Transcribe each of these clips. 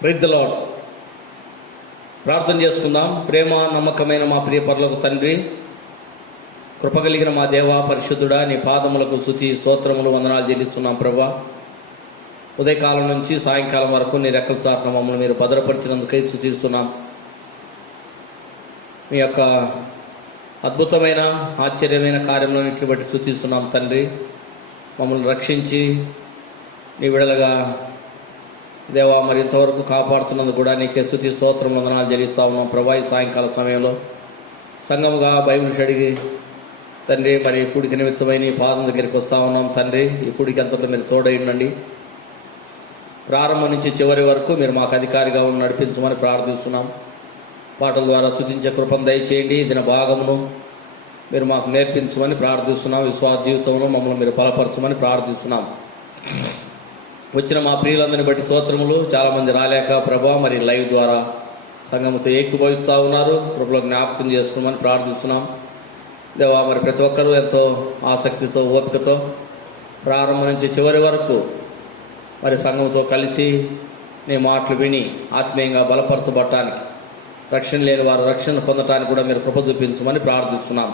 Praise the lord. ప్రార్థన చేసుకుందాం. ప్రేమ నమ్మకమైన మా ప్రియ పరలోక తండ్రి, కృపగలిగిన మా దేవ పరిశుద్ధుడా, నీ పాదములకు స్తుతి స్తోత్రములు వందనాలు చెల్లిస్తున్నాం ప్రభా. ఉదయకాలం నుంచి సాయంకాలం వరకు నీ రెక్కల చాటున మమ్మల్ని మీరు భద్రపరిచినందుకై స్తుతిస్తున్నాం. మీ యొక్క అద్భుతమైన ఆశ్చర్యమైన కార్యములన్నింటిని బట్టి స్తుతిస్తున్నాం తండ్రి. మమ్మల్ని రక్షించి నీ విడలుగా దేవా మరి ఇంతవరకు కాపాడుతున్నందుకు కూడా నీకే స్తుతి స్తోత్రం వందనాలు చెల్లిస్తా ఉన్నాం ప్రభా. ఈ సాయంకాల సమయంలో సంఘముగా బైబిల్ అడిగి తండ్రి మరి కూడికి నిమిత్తమైన ఈ పాదం దగ్గరికి వస్తా ఉన్నాం తండ్రి. ఈ కూడికి అంతలో మీరు తోడై ఉండండి. ప్రారంభం నుంచి చివరి వరకు మీరు మాకు అధికారిగా నడిపించమని ప్రార్థిస్తున్నాం. పాటల ద్వారా స్తుతించే కృపను దయచేయండి. దిన భాగమును మీరు మాకు నేర్పించమని ప్రార్థిస్తున్నాం. విశ్వాస జీవితంలో మమ్మల్ని మీరు బలపరచమని ప్రార్థిస్తున్నాం. వచ్చిన మా ప్రియులందరిని బట్టి స్తోత్రములు. చాలామంది రాలేక ప్రభా మరి లైవ్ ద్వారా సంఘముతో ఏకీభవిస్తూ ఉన్నారు. కృపలో జ్ఞాపకం చేసుకోమని ప్రార్థిస్తున్నాం. దేవా మరి ప్రతి ఒక్కరూ ఎంతో ఆసక్తితో ఓపికతో ప్రారంభం నుంచి చివరి వరకు మరి సంఘంతో కలిసి నీ మాటలు విని ఆత్మీయంగా బలపరచబడటానికి, రక్షణ లేని వారు రక్షణ పొందటానికి కూడా మీరు కృప చూపించమని ప్రార్థిస్తున్నాం.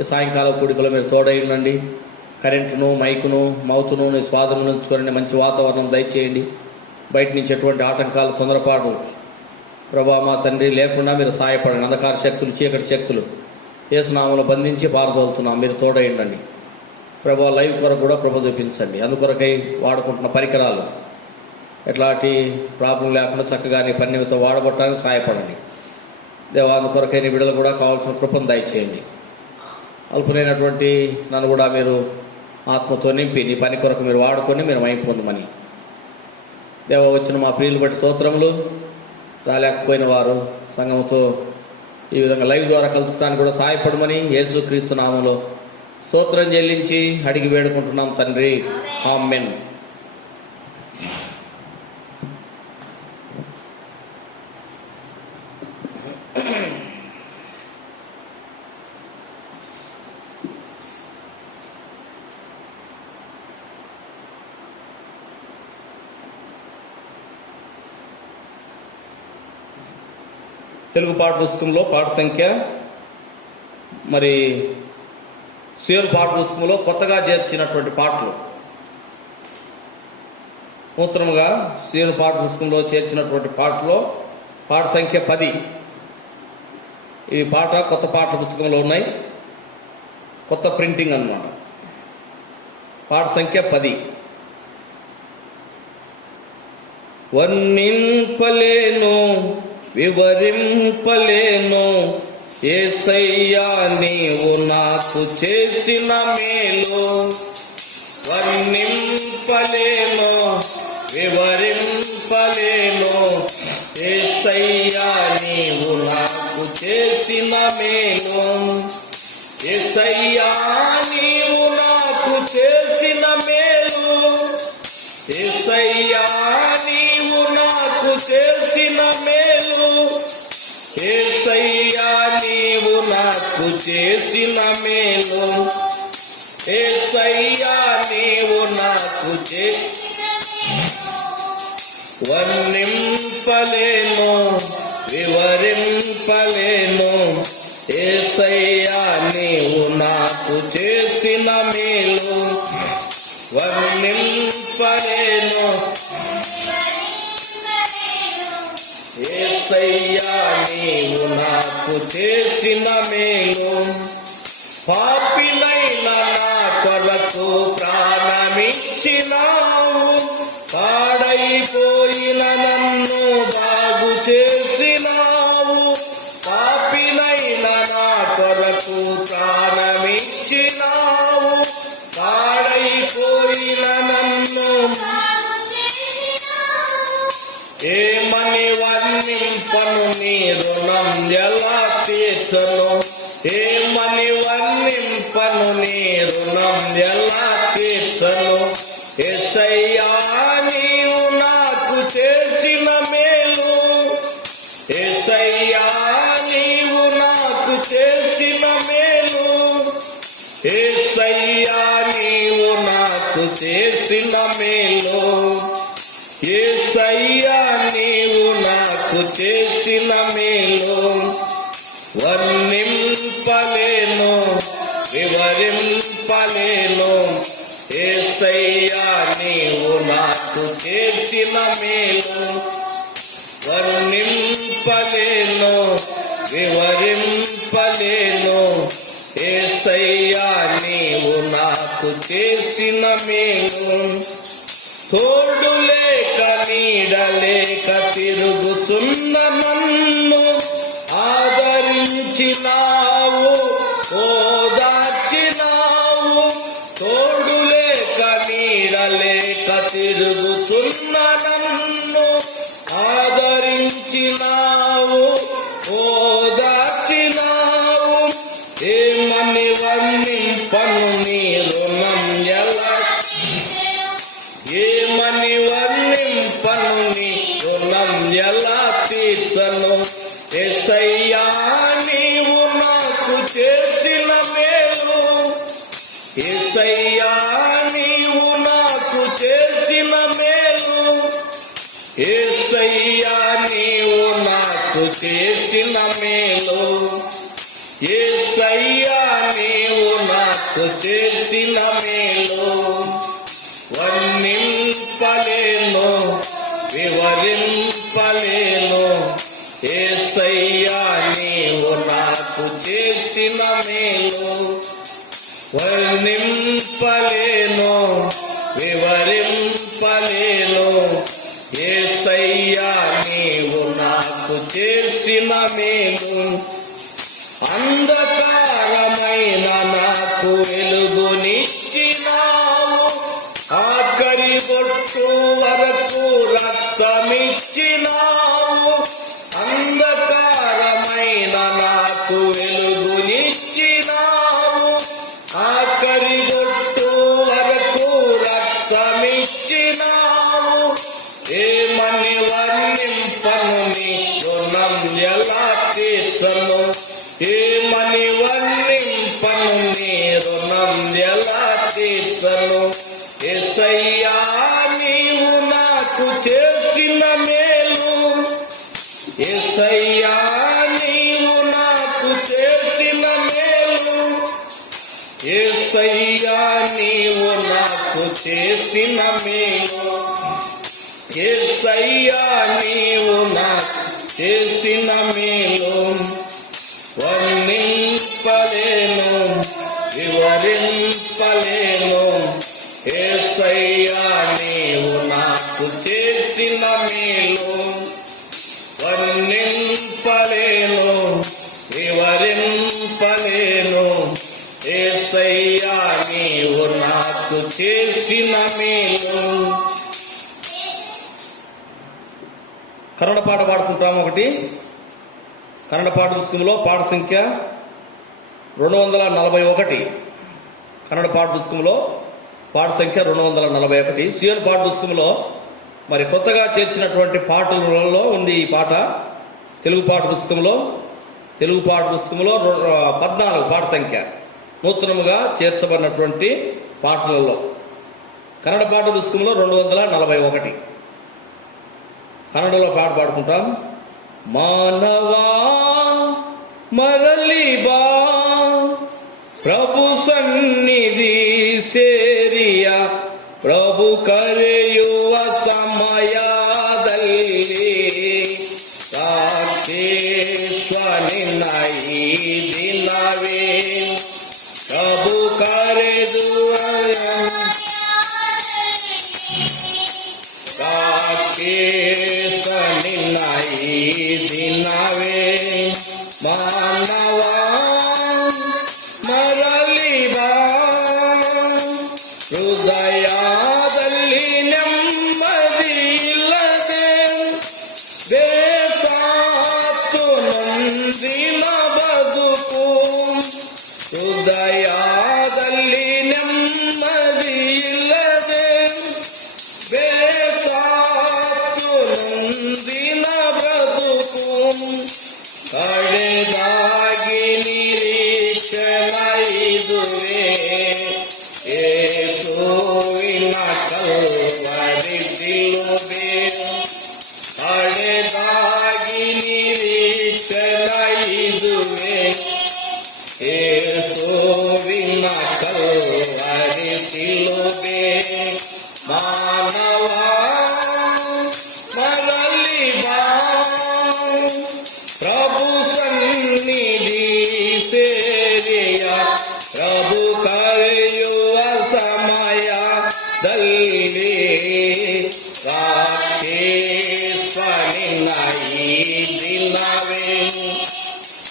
ఈ సాయంకాల కూడికలో మీరు తోడై ఉండండి. కరెంటును, మైకును, మౌతును నీ స్వాధీనం ఉంచుకొని మంచి వాతావరణం దయచేయండి. బయట నుంచి ఎటువంటి ఆటంకాలు, తొందరపాటు ప్రభా మా తండ్రి లేకుండా మీరు సహాయపడండి. అంధకార శక్తులు, చీకటి శక్తులు యేసునామములో బంధించి పారదోలుతున్నాం. మీరు తోడై ఉండండి ప్రభా. లైవ్ కొరకు కూడా కృప చూపించండి. అందుకొరకై వాడుకుంటున్న పరికరాలు ఎట్లాంటి ప్రాబ్లం లేకుండా చక్కగా నీ పన్నీతో వాడబట్టడానికి సహాయపడండి దేవా. అందుకొరకై నీ బిడ్డలు కూడా కావాల్సిన కృపను దయచేయండి. అల్పునైనటువంటి నన్ను కూడా మీరు ఆత్మతో నింపి నీ పని కొరకు మీరు వాడుకొని మీరు మహిమ పొందమని దేవ. వచ్చిన మా ప్రియులు బట్టి స్తోత్రములు. రాలేకపోయిన వారు సంఘంతో ఈ విధంగా లైవ్ ద్వారా కలుసుకోవడానికి కూడా సహాయపడమని యేసుక్రీస్తు నామములో స్తోత్రం చెల్లించి అడిగి వేడుకుంటున్నాం తండ్రి. ఆమేన్. తెలుగు పాఠ పుస్తకంలో పాఠ సంఖ్య మరి సియోను పాఠ పుస్తకంలో కొత్తగా చేర్చినటువంటి పాటలు, నూతనంగా సియోను పాఠ పుస్తకంలో చేర్చినటువంటి పాటలో పాఠ సంఖ్య 10. ఈ పాట కొత్త పాఠ పుస్తకంలో ఉన్నాయి, కొత్త ప్రింటింగ్ అన్నమాట. పాఠ సంఖ్య 10. వర్ణింపలేను వివరింపలేను యేసయ్యా నీవు నాకు చేసిన మేలు. వర్ణింపలేను వివరింపలేను యేసయ్యా నీవు నాకు చేసిన మేలు. యేసయ్యా నీవు నాకు చేసిన మేలు. యేసయ్యా నీవు నాకు చేసిన మేలు. యేసయ్యా నీవు నాకు చేసిన మేలు. యేసయ్యా నీవు నాకు వర్ణింపలేను వివరింపలేను యేసయ్యా నీవు నాకు చేసిన మేలు. వర్ణింపలేను యేసయ్యా నీవు నాకు చేసిన మేలు. పాపినైన నా కొరకు ప్రాణమిచ్చినావు. పాడైపోయిన నన్ను బాగు చేసినావు. పాపినైన నా కొరకు ప్రాణమిచ్చినావు. పాడైపోయిన నన్ను ఏమని వర్ణింపను నీ రుణం ఎలా తీర్చను. ఏమని వర్ణింపను నీ రుణం ఎలా తీర్చను. యేసయ్యా నీవు నాకు చేసిన మేలు. యేసయ్యా నీవు నాకు చేసిన మేలు. యేసయ్యా నీవు నాకు చేసిన మేలు. యేసయ్యా నీవు నాకు చేసిన మేలు వర్ణింపలేను వివరింపలేను. యేసయ్యా నీవు నాకు చేసిన మేలు వర్ణింపలేను వివరింపలేను. యేసయ్యా నీవు నాకు చేసిన మేలు. తోడు లేక నీడలేక తిరుగుతున్న నన్ను ఆదరించినావు ఓదార్చినావు. తోడు లేక నీడలేక తిరుగుతున్న నన్ను ఆదరించినావు ఓదార్చినావు. ఏమని వర్ణింపను నీ రుణం ఎలా, ఏమని వర్ణింపను నీ రుణం ఎలా తీర్చను. యేసయ్యా నీవు నాకు చేసిన మేలు, యేసయ్యా నీవు నాకు చేసిన మేలు, యేసయ్యా నీవు నాకు చేసిన మేలు, యేసయ్యా నీవు నాకు చేసిన మేలు. వర్ణింపలేను వివరింపలేను. యేసయ్యా నీవు నాకు చేసిన మేలు వర్ణింపలేను వివరింపలేను. యేసయ్యా నీవు నాకు చేసిన మేలు. అంధకారమైన నాకు వెలుగునిచ్చినావు, ఆఖరి బొట్టు వరకు రక్తమిచ్చినావు. అంధకారమైన నాకు వెలుగునిచ్చినావు, ఆఖరి బొట్టు వరకు రక్తమిచ్చినావు. ఏమని వర్ణింపను నీ రుణం ఎలా తీర్చను. ఏమని వర్ణింపను నీ రుణం ఎలా తీర్చను. యేసయ్యా నీవు నాకు చేసిన మేలు, యేసయ్యా నీవు నాకు చేసిన మేలు, యేసయ్యా నీవు నాకు చేసిన మేలు, యేసయ్యా నీవు నాకు చేసిన మేలు. వర్ణింపలేను వివరింపలేను. యేసయ్యా నీవు నాకు చేసిన మేలు వర్ణింపలేను వివరింపలేను. యేసయ్యా నీవు నాకు చేసిన మేలు. కన్నడ పాట పాడుకుంటాము. ఒకటి కన్నడ పాట పుస్తకంలో పాట సంఖ్య 241. కన్నడ పాట పుస్తకంలో పాట సంఖ్య 241. సియోను పాట పుస్తకంలో మరి కొత్తగా చేర్చినటువంటి పాటలలో ఉంది ఈ పాట. తెలుగు పాట పుస్తకంలో 14 పాట సంఖ్య నూతనముగా చేర్చబడినటువంటి పాటలలో. కన్నడ పాట పుస్తకంలో 241. కన్నడలో పాట పాడుకుంటాం. మానవా మరలి ಬಾ ಪ್ರಭು ಸನ್ನಿಧಿ ಸೇರಿಯ ಪ್ರಭು ಕರೆಯುವ ಸಮಯದಲ್ಲಿ ಸಾಕ್ಷೇಶ್ವನಿನ ಈ ದಿನವೇ ಪ್ರಭು ಕರೆದು ಸಾಕ್ಷೇಶ್ವನಿನ ಈ ದಿನವೇ ಮಾನವ ಮರಳಿ ಬಾ ಹೃದಯದಲ್ಲಿ ನೆಮ್ಮದಿ ಇಲ್ಲದೆ ಬೇಸಾತು ನೊಂದಿನ ಬದುಕು ಹೃದಯದಲ್ಲಿ ನೆಮ್ಮದಿ ಇಲ್ಲದೆ ಬೇಸಾತು ನೊಂದಿನ ಬದುಕು ಕಡೆದಾಗಿ ನಿರೀಕ್ಷಣೆಯಿದುವೆ ಯೇಸುವಿನ ಕಲ್ವರಿ ಶಿಲುಬೆ ಕಡೆದಾಗಿ ಸಿಲುಬೆ ಮಾನವ ಮರಳಿ ಬಾ ಪ್ರಭು ಸನ್ನಿಧಿ ಸೇರಿಯ ಪ್ರಭು ಕರೆಯುವ ಸಮಯದಲ್ಲಿ ರಾಕ್ಷೇಶ್ವನಿನ ಈ ದಿನವೇ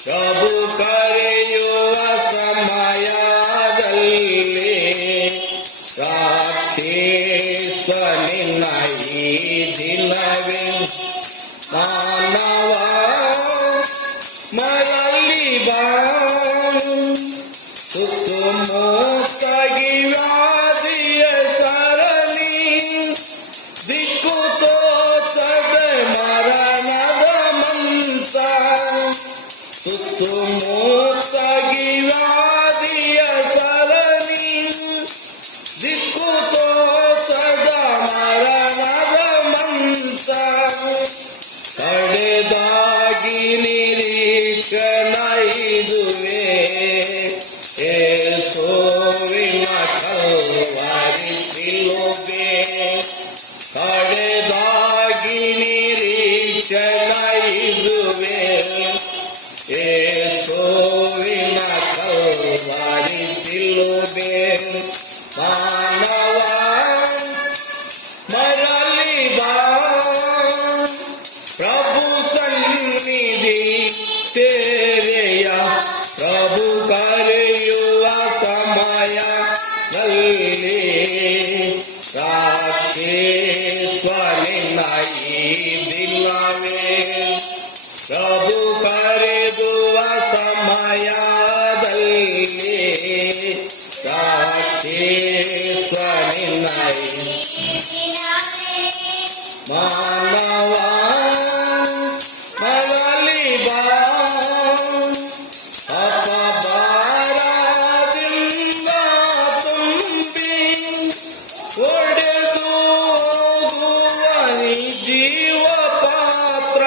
ಪ್ರಭು ಕರೆಯುವ ಸಮಯದಲ್ಲಿ ರಾಕ್ಷೇಶ್ವನಿನ ಈ ದಿನವೇ ಮಾನವ ಮರಳಿ ಬಾ ಸುತ್ತಮುತ್ತಗಿ ವ್ಯಾಧಿಯ ಸರಣಿ ದಿಕ್ಕು ತೋಚದ ಮರಣದ ಮಂತ್ರ ಸುತ್ತಮುತ್ತಗಿ ವ್ಯಾಧಿಯ ಸರಣಿ ದಿಕ್ಕು ತೋಚದ ಮರಣದ ಮಂತ್ರ ಕಡೆದಾಗಿ ನಿರೀಕ್ಷಣೈದುವೆ ಯೇಸುವಿನ ಕಲ್ವರಿ ಸಿಲುಬೆ ಕಡೆದಾಗಿ ನಿರೀಕ್ಷಣೈದುವೆ ಯೇಸುವಿನ ಕಲ್ವರಿ ಸಿಲುಬೆ ಮಾನವ ಮರಳಿ ಬಾ ಪ್ರಭು ಸನ್ನಿಧಿ ಸೇರೆಯ ಪ್ರಭು ಕರೆಯುವ ಸಮಯದಲ್ಲಿ ರಾಕ್ಷೇಶ್ವನಿನ ಈ ದಿನವೇ ಪ್ರಭು ಕರೆದುವ ಸಮಯದಲ್ಲಿ ರಾಕ್ಷೇಶ್ವನಿನ ಮಾನವ ಮರಳಿ ಬಾ ಅಪಭಾರದಿಂದ ತುಂಬಿ ಒಡೆದು ಜೀವ ಪಾತ್ರ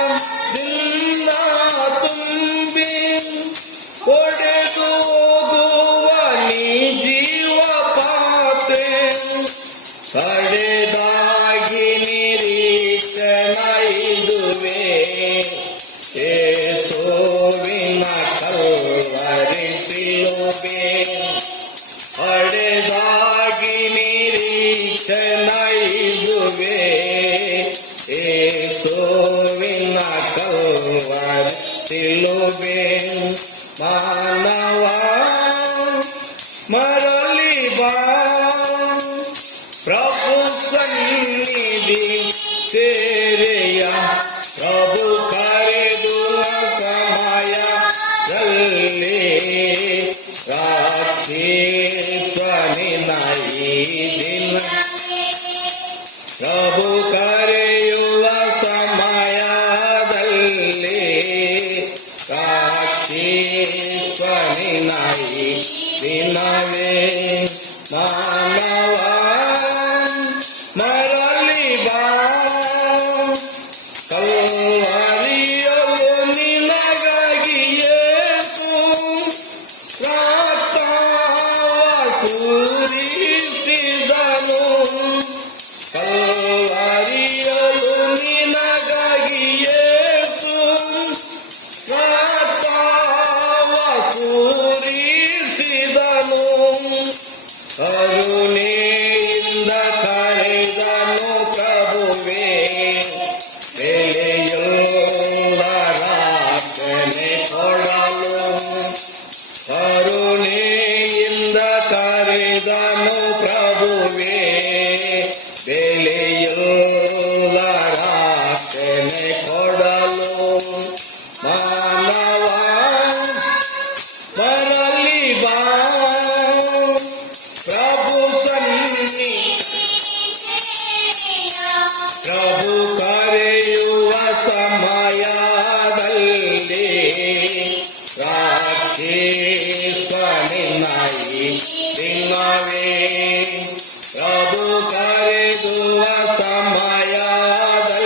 ಅಪಭಾರದಿಂದ ತುಂಬಿ ಒಡೆದು ಜೀವ ಪಾತ್ರೆ ಕಡೆದಾಗಿ ನಿರೀಕ್ಷಣೈದುವೆ ಯೇಸುವಿನ ಕಲ್ವರಿ ಸಿಲುಬೆ ಕಡೆದಾಗಿ ನಿರೀಕ್ಷಣೈದುವೆ ಯೇಸುವಿನ ಕಲ್ವರಿ ಸಿಲುಬೆ ಮಾನವ ಮರಳಿ ಬಾ ಪ್ರಭು ಸನ್ನಿಧಿ ಸೇರೆಯ ಪ್ರಭು ಕರೆದುವ ಸಮಯದಲ್ಲಿ ರಾಕ್ಷೇಶ್ವನಿನ ಈ ದಿನ ಪ್ರಭು ಕರೆಯುವ ಸಮಯದಲ್ಲಿ ರಾಕ್ಷೇಶ್ವನಿನ ಈ ದಿನವೇ ಮಾನವ ಮರಳಿ ಬಾ ಕಲ್ವರಿಯಲು ನಿನಗಾಗಿ ಯೇಸು ರಕ್ತವ ಸುರಿಸಿದನು ಕಲ್ವರಿಯಲು ನಿನಗಾಗಿ ಯೇಸು ರಕ್ತವ ಸುರಿಸಿದನು ಕರುಣೆಯಿಂದ ಕರೆದನು ಪ್ರಭುವೇ ಬೆಲೆಯುಳ್ಳ ರಾಜನೆ ಕೊಡಲು ಕರುಣೆಯಿಂದ ಕರೆದನು ಪ್ರಭುವೇ ಬೆಲೆಯುಳ್ಳ ರಾಜನೆ ಕೊಡಲು ಮಾನವ ಮರಳಿ ಬಾ ಪ್ರಭು ಸನ್ನಿ ಪ್ರಭು ಕರೆಯುವ ಸಮಯದಲ್ಲಿ ರಾಕ್ಷೇಶ್ವನಿನ ಈ ದಿನವೇ ಪ್ರಭು ಕರೆದುವ ಸಮಯದಲ್ಲಿ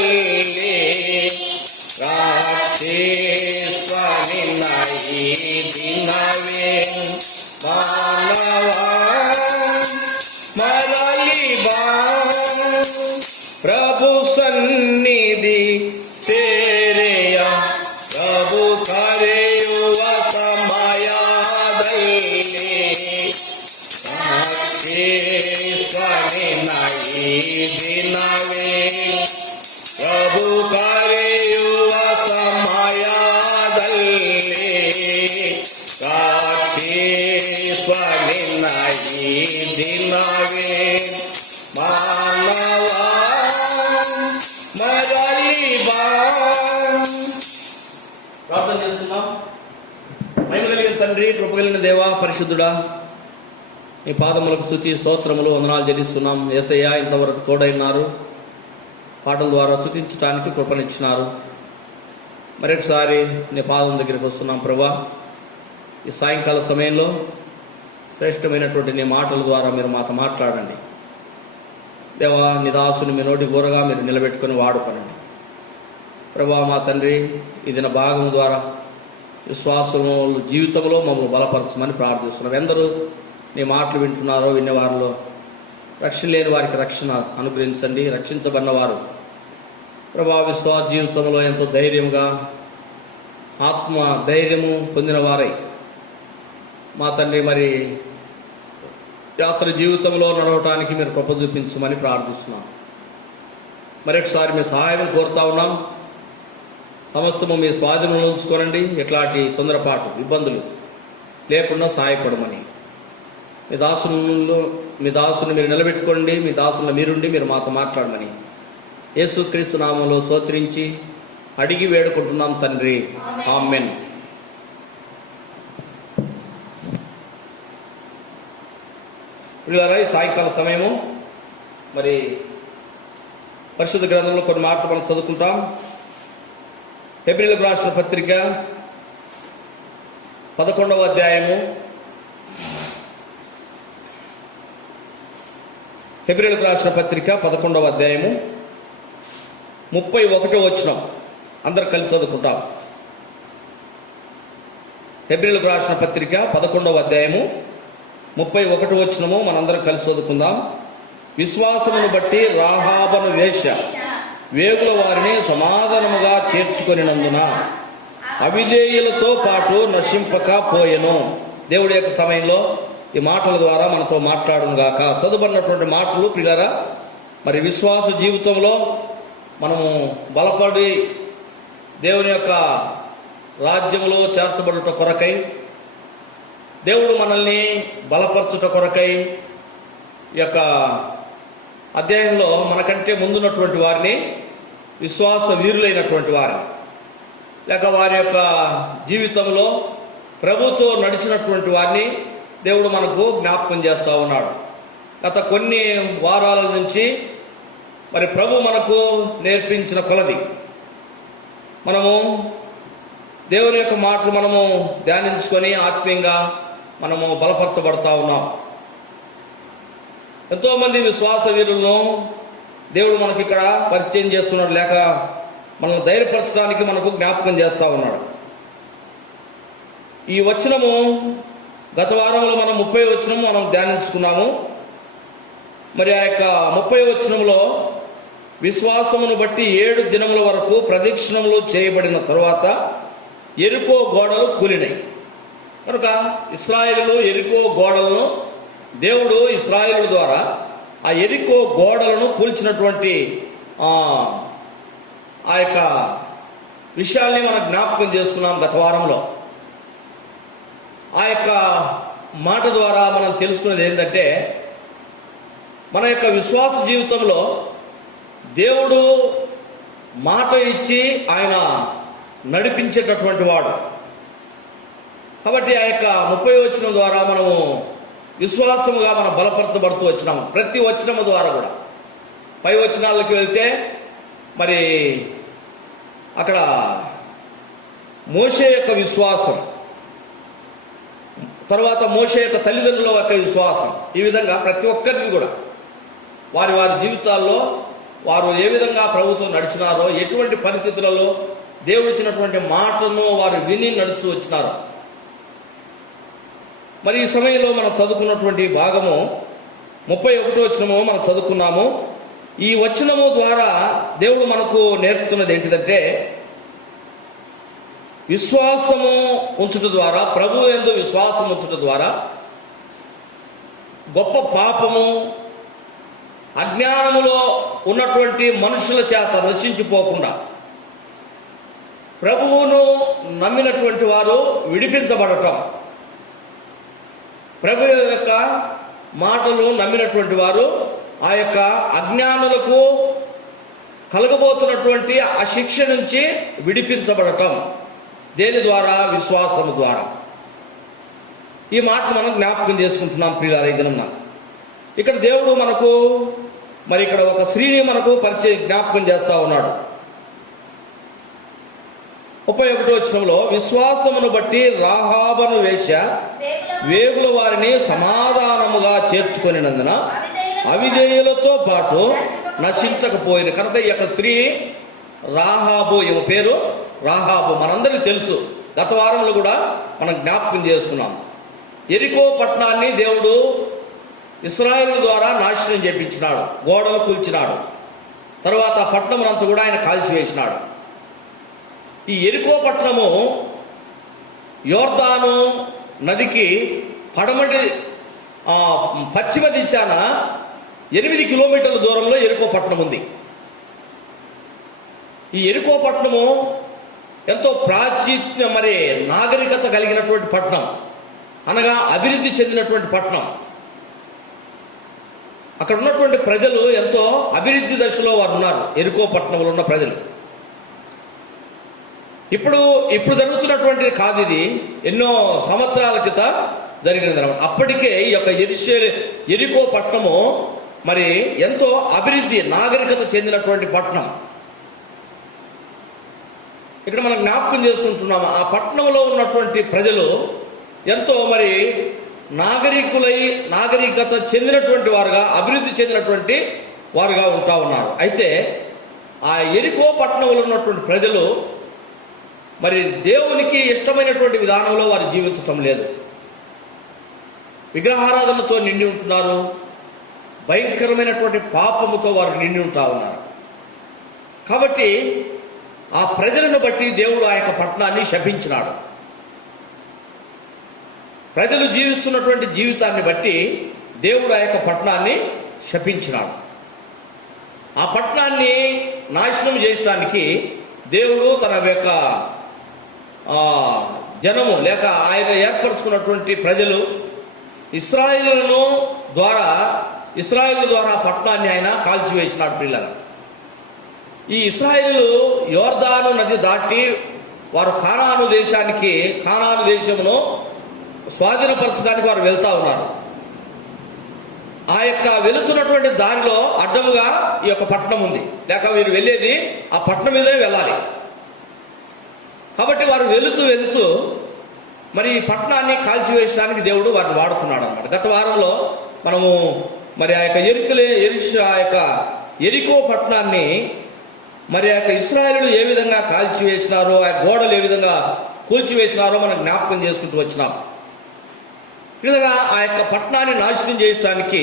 ರಾಕ್ಷೇಶ್ವನಿನ ಈ ದಿನವೇ ಮಾನ మానవా మరలిబా ప్రభు సన్నిధి ಸೇರೆಯ ಪ್ರಭು ಕರೆಯುವ ಸಮಯದಲ್ಲಿ ಸಾಕ್ಷಿಸ್ವನಿನ ಈ ದಿನವೇ ಪ್ರಭು ಕರೆಯುವ ಸಮಯದಲ್ಲಿ ಸಾಕ್ಷಿಸ್ವನಿನ ಈ ದಿನವೇ ಮಾನವ ప్రార్థన చేస్తున్నాం. మహిమ కలిగిన తండ్రి, కృప కలిగిన దేవా, పరిశుద్ధుడా, నీ పాదములకు స్తుతి స్తోత్రములు వందనాలు చెల్లిస్తున్నాం. యేసయ్య ఇంతవరకు తోడైనారు, పాటల ద్వారా స్తుతించడానికి కృపనిచ్చినారు. మరొకసారి నీ పాదం దగ్గరికి వస్తున్నాం ప్రభా. ఈ సాయంకాల సమయంలో శ్రేష్టమైనటువంటి నీ మాటల ద్వారా మీరు మాతో మాట్లాడండి దేవా. నీ దాసుని మీ నోటి బూరగా మీరు నిలబెట్టుకుని వాడుకోనండి ప్రభా. మా తండ్రి, ఈ దిన భాగం ద్వారా విశ్వాసము జీవితంలో మమ్మల్ని బలపరచమని ప్రార్థిస్తున్నాం. ఎందరూ నీ మాటలు వింటున్నారో విన్నవారిలో రక్షణ లేని వారికి రక్షణ అనుగ్రహించండి. రక్షించబడిన వారు ప్రభా విశ్వాస జీవితంలో ఎంతో ధైర్యంగా ఆత్మ ధైర్యము పొందిన వారై మా తండ్రి మరి యాత్ర జీవితంలో నడవటానికి మీరు కృప చూపించమని ప్రార్థిస్తున్నాం. మరొకసారి మీ సహాయం కోరుతా ఉన్నాం. సమస్తము మీ స్వాధీనంలో ఉంచుకోనండి. ఎట్లాంటి తొందరపాటు ఇబ్బందులు లేకుండా సహాయపడమని మీ దాసుని మీరు నిలబెట్టుకోండి. మీ దాసుల్లో మీరుండి మీరు మాతో మాట్లాడమని యేసుక్రీస్తు నామంలో స్తోత్రించి అడిగి వేడుకుంటున్నాం తండ్రి, ఆమేన్. ప్రియులారా, సాయంకాల సమయము మరి పరిశుద్ధ గ్రంథంలో కొన్ని మాటలు మనం చదువుకుంటాం. హెబ్రీయులకు రాసిన పత్రిక 11వ అధ్యాయము, హెబ్రీయులకు రాసిన పత్రిక 11వ అధ్యాయము 31వ వచనం అందరు కలిసి చదువుకుంటాం. హెబ్రీయులకు రాసిన పత్రిక 11వ అధ్యాయము 31వ వచనము మనందరం కలిసి చదువుకుందాం. విశ్వాసమును బట్టి రాహాబను వేశ్య వేగుల వారిని సమాధానముగా చేర్చుకొనినందున అవిధేయులతో పాటు నశింపకపోయెను. దేవుడి యొక్క సమయంలో ఈ మాటల ద్వారా మనతో మాట్లాడును గాక. చదువుబడినటువంటి మాటలు ప్రియులారా, మరి విశ్వాస జీవితంలో మనము బలపడి దేవుని యొక్క రాజ్యంలో చేర్చబడుట కొరకై, దేవుడు మనల్ని బలపరచుట కొరకై ఈ యొక్క అధ్యాయంలో మనకంటే ముందున్నటువంటి వారిని, విశ్వాస వీరులైనటువంటి వారిని, లేక వారి యొక్క జీవితంలో ప్రభుతో నడిచినటువంటి వారిని దేవుడు మనకు జ్ఞాపకం చేస్తూ ఉన్నాడు. గత కొన్ని వారాల నుంచి మరి ప్రభు మనకు నేర్పించిన కొలది మనము దేవుని యొక్క మాటలు మనము ధ్యానించుకొని ఆత్మీయంగా మనము బలపరచబడతా ఉన్నాం. ఎంతో మంది విశ్వాస వీరులను దేవుడు మనకి ఇక్కడ పరిచయం చేస్తున్నాడు, లేక మనల్ని ధైర్యపరచడానికి మనకు జ్ఞాపకం చేస్తా ఉన్నాడు. ఈ వచనము గత వారంలో మనం 30వ వచనము మనం ధ్యానించుకున్నాము. మరి ఆ యొక్క 30వ వచనంలో విశ్వాసమును బట్టి 7 దినముల వరకు ప్రదక్షిణములు చేయబడిన తరువాత ఎరికో గోడలు కూలినాయి. కనుక ఇశ్రాయేలు ఎరికో గోడలను దేవుడు ఇశ్రాయేలు ద్వారా ఆ ఎరికో గోడలను కూల్చినటువంటి ఆ యొక్క విషయాల్ని మనం జ్ఞాపకం చేసుకున్నాం గత వారంలో. ఆ యొక్క మాట ద్వారా మనం తెలుసుకునేది ఏంటంటే, మన యొక్క విశ్వాస జీవితంలో దేవుడు మాట ఇచ్చి ఆయన నడిపించేటటువంటి వాడు. కాబట్టి ఆ యొక్క 30వ వచనం ద్వారా మనము విశ్వాసముగా మనం బలపరచబడుతూ వచ్చినాము. ప్రతి వచనము ద్వారా కూడా పై వచనాలకు వెళ్తే మరి అక్కడ మోషే యొక్క విశ్వాసం, తర్వాత మోషే యొక్క తల్లిదండ్రుల యొక్క విశ్వాసం, ఈ విధంగా ప్రతి ఒక్కరికి కూడా వారి వారి జీవితాల్లో వారు ఏ విధంగా ప్రభుత్వం నడిచినారో, ఎటువంటి పరిస్థితులలో దేవుడు ఇచ్చినటువంటి మాటను వారు విని నడుస్తూ వచ్చినారు. మరి ఈ సమయంలో మనం చదువుకున్నటువంటి భాగము 31వ వచనము మనం చదువుకున్నాము. ఈ వచనము ద్వారా దేవుడు మనకు నేర్పుతున్నది ఏంటిదంటే, విశ్వాసము ఉంచుట ద్వారా, ప్రభువు యందు విశ్వాసం ఉంచుట ద్వారా గొప్ప పాపము, అజ్ఞానములో ఉన్నటువంటి మనుషుల చేత నశించిపోకుండా ప్రభువును నమ్మినటువంటి వారు విడిపించబడటం, ప్రభు యొక్క మాటలు నమ్మినటువంటి వారు ఆ యొక్క అజ్ఞానులకు కలగబోతున్నటువంటి ఆ శిక్ష నుంచి విడిపించబడటం. దేని ద్వారా? విశ్వాసము ద్వారా. ఈ మాట మనం జ్ఞాపకం చేసుకుంటున్నాం ప్రియులారా. ఈ దినం ఇక్కడ దేవుడు మనకు మరి ఇక్కడ ఒక స్త్రీని మనకు జ్ఞాపకం చేస్తా ఉన్నాడు. 31వ వచనంలో, విశ్వాసమును బట్టి రాహాబను వేశ్య వేగుల వారిని సమాధానముగా చేర్చుకొనినందున అవిధేయులతో పాటు నశించకపోయింది. కనుక ఈ యొక్క స్త్రీ రాహాబు, ఈమె పేరు రాహాబు, మనందరికీ తెలుసు. గత వారంలో కూడా మనం జ్ఞాపకం చేసుకున్నాం. యెరికో పట్టణాన్ని దేవుడు ఇశ్రాయేలు ద్వారా నాశనం చేపించినాడు, గోడలు కూల్చినాడు. తర్వాత ఆ పట్టణమునంతా కూడా ఆయన కాల్చివేసినాడు. ఈ యెరికో పట్టణము యోర్దాను నదికి పశ్చిమ దిశాన 8 కిలోమీటర్ల దూరంలో యెరికో పట్టణం ఉంది. ఈ యెరికో పట్టణము ఎంతో ప్రాచీన మరి నాగరికత కలిగినటువంటి పట్టణం, అనగా అభివృద్ధి చెందినటువంటి పట్టణం. అక్కడ ఉన్నటువంటి ప్రజలు ఎంతో అభివృద్ధి దశలో వారు ఉన్నారు. యెరికో పట్టణంలో ఉన్న ప్రజలు ఇప్పుడు జరుగుతున్నటువంటిది కాదు, ఇది ఎన్నో సంవత్సరాల క్రితం జరిగినది అన్నమాట. అప్పటికే ఈ యొక్క యెరికో పట్టణము మరి ఎంతో అభివృద్ధి నాగరికత చెందినటువంటి పట్టణం. ఇక్కడ మనం జ్ఞాపకం చేసుకుంటున్నాము, ఆ పట్టణంలో ఉన్నటువంటి ప్రజలు ఎంతో మరి నాగరికత చెందినటువంటి వారుగా, అభివృద్ధి చెందినటువంటి వారుగా ఉంటా ఉన్నారు. అయితే ఆ యెరికో పట్టణంలో ఉన్నటువంటి ప్రజలు మరి దేవునికి ఇష్టమైనటువంటి విధానంలో వారు జీవించటం లేదు. విగ్రహారాధనతో నిండి ఉంటున్నారు. భయంకరమైనటువంటి పాపముతో వారు నిండి ఉంటా ఉన్నారు. కాబట్టి ఆ ప్రజలను బట్టి దేవుడు ఆ యొక్క పట్టణాన్ని శపించినాడు. ప్రజలు జీవిస్తున్నటువంటి జీవితాన్ని బట్టి దేవుడు ఆ యొక్క పట్టణాన్ని శపించినాడు. ఆ పట్టణాన్ని నాశనం చేయడానికి దేవుడు తన యొక్క జనము లేక ఆయన ఏర్పరచుకున్నటువంటి ప్రజలు ఇశ్రాయేలు ద్వారా పట్టణాన్ని ఆయన కాల్చివేసినాడు. పిల్లలు, ఈ ఇశ్రాయేలు యోర్దాను నది దాటి వారు కానాను దేశమును స్వాధీనపరచడానికి వారు వెళ్తా ఉన్నారు. ఆ యొక్క వెళుతున్నటువంటి దారిలో అడ్డముగా ఈ యొక్క పట్టణం ఉంది, లేక వీరు వెళ్ళేది ఆ పట్టణం మీదనే వెళ్ళాలి. కాబట్టి వారు వెళుతూ మరి ఈ పట్టణాన్ని కాల్చివేయడానికి దేవుడు వారిని వాడుకున్నాడు అన్నమాట. గత వారంలో మనము మరి ఆ యొక్క యెరికో పట్టణాన్ని మరి ఆ యొక్క ఇశ్రాయేలు ఏ విధంగా కాల్చివేసినారో, ఆ గోడలు ఏ విధంగా కూల్చివేసినారో మనం జ్ఞాపకం చేసుకుంటూ వచ్చినాం. ఇలా ఆ యొక్క పట్టణాన్ని నాశనం చేయడానికి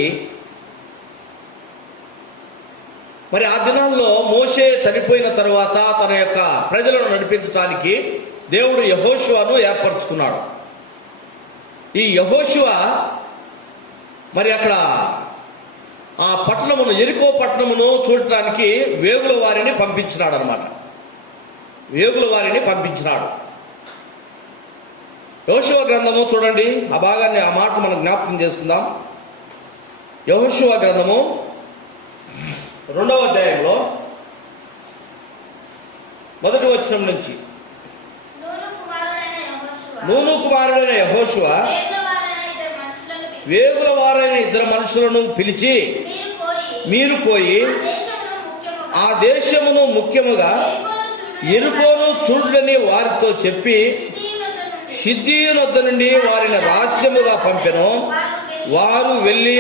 మరి ఆ దినాల్లో మోషే చనిపోయిన తర్వాత తన యొక్క ప్రజలను నడిపించడానికి దేవుడు యెహోషువను ఏర్పరచుకున్నాడు. ఈ యెహోషువ మరి అక్కడ ఆ పట్టణమును, యెరికో పట్టణమును చూడటానికి వేగుల వారిని పంపించినాడు అన్నమాట. వేగుల వారిని పంపించినాడు. యెహోషువ గ్రంథము చూడండి, ఆ భాగాన్ని, ఆ మాట మనం జ్ఞాపకం చేసుకుందాం. యెహోషువ గ్రంథము 2వ అధ్యాయంలో 1వ వచనం నుంచి, నూను కుమారుడైన యెహోషువ వేగుల వారైన 2 మనుషులను పిలిచి, మీరు పోయి ఆ దేశమును ముఖ్యముగా యెరికోను చూడని వారితో చెప్పి షిద్దీయుని వద్ద నుండి వారిని రహస్యముగా పంపెను. వారు వెళ్ళి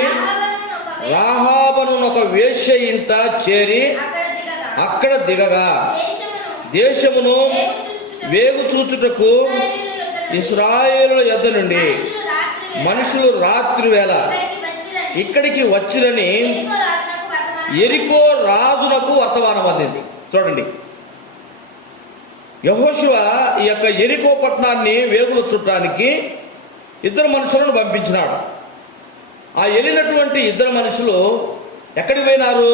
రాహాబను ఒక వేశ్య ఇంట చేరి అక్కడ దిగగా దేశమును వేగు చూచుటకు ఇశ్రాయేలు యొద్ద నుండి మనుషులు రాత్రి వేళ ఇక్కడికి వచ్చిరని యెరికో రాజునకు వర్తమానం అందింది. చూడండి, యెహోషువ ఈ యొక్క యెరికో పట్టణాన్ని వేగులు చుట్టడానికి ఇద్దరు మనుషులను పంపించినాడు. ఆ వెళ్ళినటువంటి ఇద్దరు మనుషులు ఎక్కడికి పోయినారు?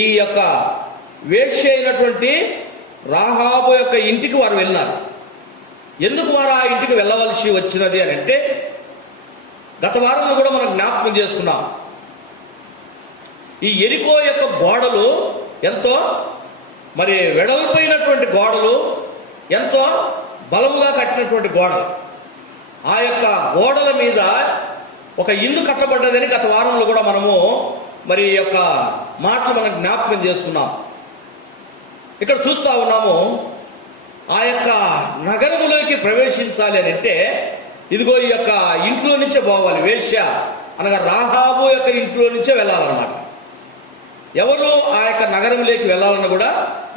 ఈ యొక్క వేశ్య అయినటువంటి రాహాబు యొక్క ఇంటికి వారు వెళ్ళినారు. ఎందుకు వారు ఆ ఇంటికి వెళ్ళవలసి వచ్చినది అని అంటే, గత వారంలో కూడా మనం జ్ఞాపకం చేసుకున్నాం. ఈ యెరికో యొక్క గోడలు ఎంతో మరి వెడల్పోయినటువంటి గోడలు, ఎంతో బలముగా కట్టినటువంటి గోడలు. ఆ యొక్క గోడల మీద ఒక ఇల్లు కట్టబడ్డదని గత వారంలో కూడా మనము మరి ఈ యొక్క మాటలు మనం జ్ఞాపకం చేసుకున్నాం. ఇక్కడ చూస్తా ఉన్నాము, ఆ యొక్క నగరములోకి ప్రవేశించాలి అని అంటే ఇదిగో ఈ యొక్క ఇంట్లో నుంచే పోవాలి. వేశ్య అనగా రాహాబు యొక్క ఇంట్లో నుంచే వెళ్ళాలన్నమాట. ఎవరు ఆ యొక్క నగరంలోకి వెళ్ళాలన్నా కూడా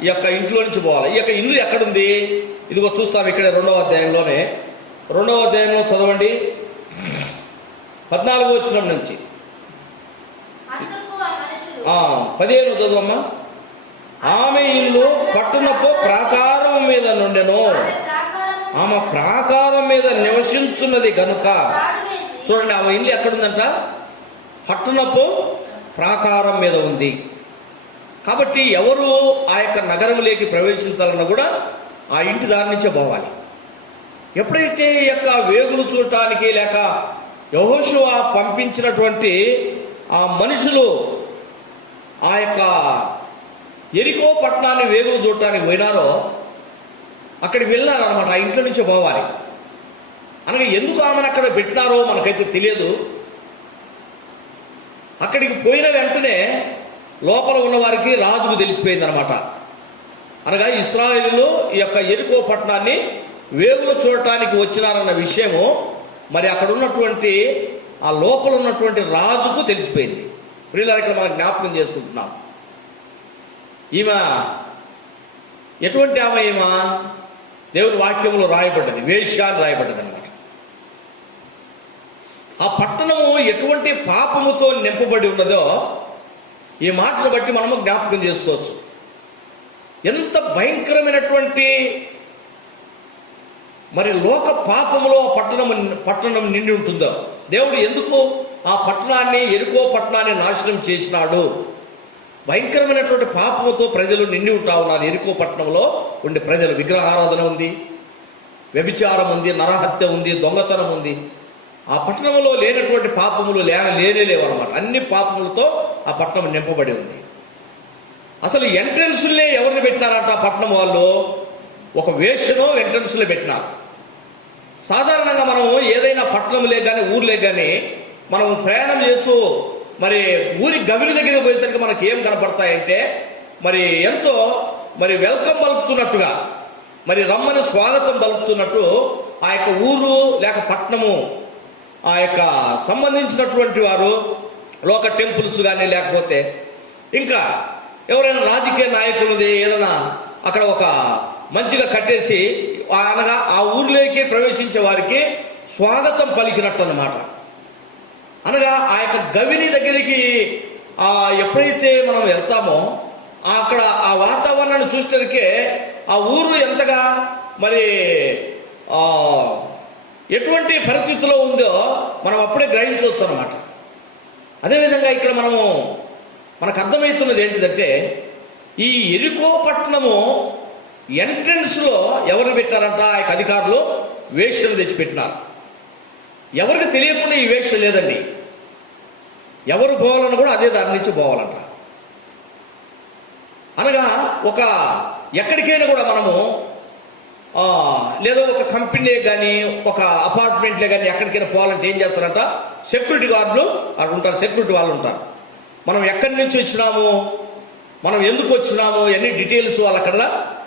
ఈ యొక్క ఇంట్లో నుంచి పోవాలి. ఈ యొక్క ఇల్లు ఎక్కడుంది? ఇదిగో చూస్తాం ఇక్కడ 2వ అధ్యాయంలోనే. 2వ అధ్యాయంలో చదవండి, 14వ వచనం నుంచి 15 చదవమ్మా. ఆమె ఇల్లు పట్టణపు ప్రాకారం మీద నుండెను, ఆమె ప్రాకారం మీద నివసించున్నది గనుక. చూడండి, ఆమె ఇల్లు ఎక్కడుందంట? పట్టణపు ప్రాకారం మీద ఉంది. కాబట్టి ఎవరు ఆ యొక్క నగరంలోకి ప్రవేశించాలన్నా కూడా ఆ ఇంటి దారి నుంచే పోవాలి. ఎప్పుడైతే ఈ యొక్క వేగులు చూడటానికి లేక యెహోషువ పంపించినటువంటి ఆ మనుషులు ఆ యొక్క యెరికో పట్టణాన్ని వేగులు చూడటానికి పోయినారో అక్కడికి వెళ్ళినారు అనమాట. ఆ ఇంట్లో నుంచే పోవాలి. అనగా ఎందుకు ఆమెను అక్కడ పెట్టినారో మనకైతే తెలియదు. అక్కడికి పోయిన వెంటనే లోపల ఉన్న వారికి రాజుకు తెలిసిపోయింది అనమాట. అనగా ఇశ్రాయేలులో ఈ యొక్క యెరికో పట్టణాన్ని వేగులు చూడటానికి వచ్చినారన్న విషయము మరి అక్కడ ఉన్నటువంటి ఆ లోపల ఉన్నటువంటి రాజుకు తెలిసిపోయింది. ప్రియులారా, ఇక్కడ మనం జ్ఞాపకం చేసుకుంటున్నాం. ఈమె ఎటువంటి ఆమె? ఈమె దేవుని వాక్యంలో రాయబడ్డది, వేశ్య అని రాయబడ్డది అనమాట. ఆ పట్టణము ఎటువంటి పాపముతో నింపబడి ఉన్నదో ఈ మాటను బట్టి మనము జ్ఞాపకం చేసుకోవచ్చు. ఎంత భయంకరమైనటువంటి మరి లోక పాపములో పట్టణం నిండి ఉంటుందో. దేవుడు ఎందుకు ఆ పట్టణాన్ని, యెరికో పట్టణాన్ని నాశనం చేసినాడు? భయంకరమైనటువంటి పాపముతో ప్రజలు నిండి ఉంటా ఉన్నారు. యెరికో పట్టణంలో ఉండే ప్రజలు విగ్రహారాధన ఉంది, వ్యభిచారం ఉంది, నరహత్య ఉంది, దొంగతనం ఉంది. ఆ పట్టణంలో లేనటువంటి పాపములు లేనే లేవన్నమాట. అన్ని పాపములతో ఆ పట్టణం నింపబడి ఉంది. అసలు ఎంట్రన్స్లే ఎవరిని పెట్టినారంట? ఆ పట్టణం వాళ్ళు ఒక వేశ్యను ఎంట్రన్స్లో పెట్టినారు. సాధారణంగా మనం ఏదైనా పట్టణంలే కానీ ఊర్లే కానీ మనం ప్రయాణం చేస్తూ మరి ఊరి గవిని దగ్గరికి పోయేసరికి మనకి ఏం కనపడతాయంటే మరి ఎంతో మరి వెల్కమ్ పలుకుతున్నట్టుగా, మరి రమ్మని స్వాగతం పలుకుతున్నట్టు ఆ యొక్క ఊరు లేక పట్టణము ఆ యొక్క సంబంధించినటువంటి వారు లోక టెంపుల్స్ కానీ లేకపోతే ఇంకా ఎవరైనా రాజకీయ నాయకులది ఏదైనా అక్కడ ఒక మంచిగా కట్టేసి అనగా ఆ ఊర్లోకి ప్రవేశించే వారికి స్వాగతం పలికినట్టు అన్నమాట. అనగా ఆ యొక్క గవిని దగ్గరికి ఎప్పుడైతే మనం వెళ్తామో అక్కడ ఆ వాతావరణాన్ని చూసేసరికి ఆ ఊరు ఎంతగా మరి ఎటువంటి పరిస్థితిలో ఉందో మనం అప్పుడే గ్రహించవచ్చు అన్నమాట. అదేవిధంగా ఇక్కడ మనకు అర్థమవుతున్నది ఏంటిదంటే ఈ యెరికో పట్టణము ఎంట్రన్స్ లో ఎవరు పెట్టారంట? ఆ యొక్క అధికారులు వేశ్యలు తెచ్చిపెట్టినారు. ఎవరికి తెలియకుండా ఈ వేశ్య లేదండి. ఎవరు పోవాలన్నా కూడా అదే దారి నుంచి పోవాలంట. అనగా ఒక ఎక్కడికైనా కూడా మనము లేదా ఒక కంపెనీ కానీ ఒక అపార్ట్మెంట్లే కానీ ఎక్కడికైనా పోవాలంటే ఏం చేస్తారంట? సెక్యూరిటీ గార్డులు అక్కడ ఉంటారు, సెక్యూరిటీ వాళ్ళు ఉంటారు. మనం ఎక్కడి నుంచి వచ్చినాము, మనం ఎందుకు వచ్చినాము, అన్ని డీటెయిల్స్ వాళ్ళు అక్కడ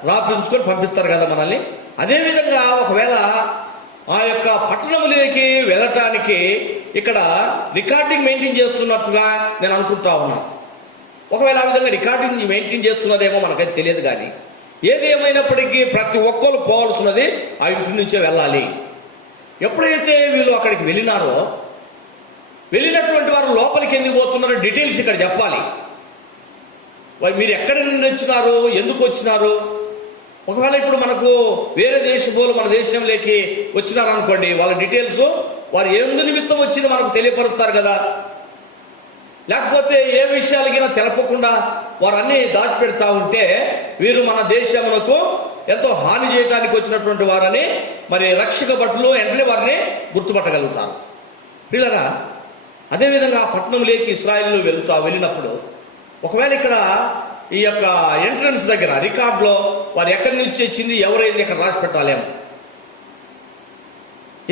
రాపించుకొని పంపిస్తారు కదా మనల్ని. అదేవిధంగా ఒకవేళ ఆ యొక్క పట్టణంలోకి వెళ్ళటానికి ఇక్కడ రికార్డింగ్ మెయింటైన్ చేస్తున్నట్టుగా నేను అనుకుంటా ఉన్నా. ఒకవేళ ఆ విధంగా రికార్డింగ్ మెయింటైన్ చేస్తున్నదేమో మనకైతే తెలియదు. కానీ ఏది ఏమైనప్పటికీ ప్రతి ఒక్కరు పోవాల్సినది ఆ ఇంటి నుంచే వెళ్ళాలి. ఎప్పుడైతే వీళ్ళు అక్కడికి వెళ్ళినారో, వెళ్ళినటువంటి వారు లోపలికి ఎందుకు పోతున్నారో డీటెయిల్స్ ఇక్కడ చెప్పాలి. మీరు ఎక్కడి నుండి వచ్చినారు, ఎందుకు వచ్చినారు? ఒకవేళ ఇప్పుడు మనకు వేరే దేశపోలు మన దేశంలోకి వచ్చినారనుకోండి, వాళ్ళ డీటెయిల్స్ వారు ఎందు నిమిత్తం వచ్చింది మనకు తెలియపరుస్తారు కదా. లేకపోతే ఏ విషయాలకైనా తెలపకుండా వారు అన్ని దాచిపెడతా ఉంటే వీరు మన దేశమునకు ఎంతో హాని చేయడానికి వచ్చినటువంటి వారని మరి రక్షక భటులు వెంటనే వారిని గుర్తుపట్టగలుగుతారు. పిల్లరా, అదేవిధంగా ఆ పట్టణంలోకి ఇశ్రాయేలు వెళ్ళినప్పుడు ఒకవేళ ఇక్కడ ఈ యొక్క ఎంట్రన్స్ దగ్గర రికార్డులో వారు ఎక్కడి నుంచి వచ్చింది, ఎవరైంది ఇక్కడ రాసి పెట్టాలేమో.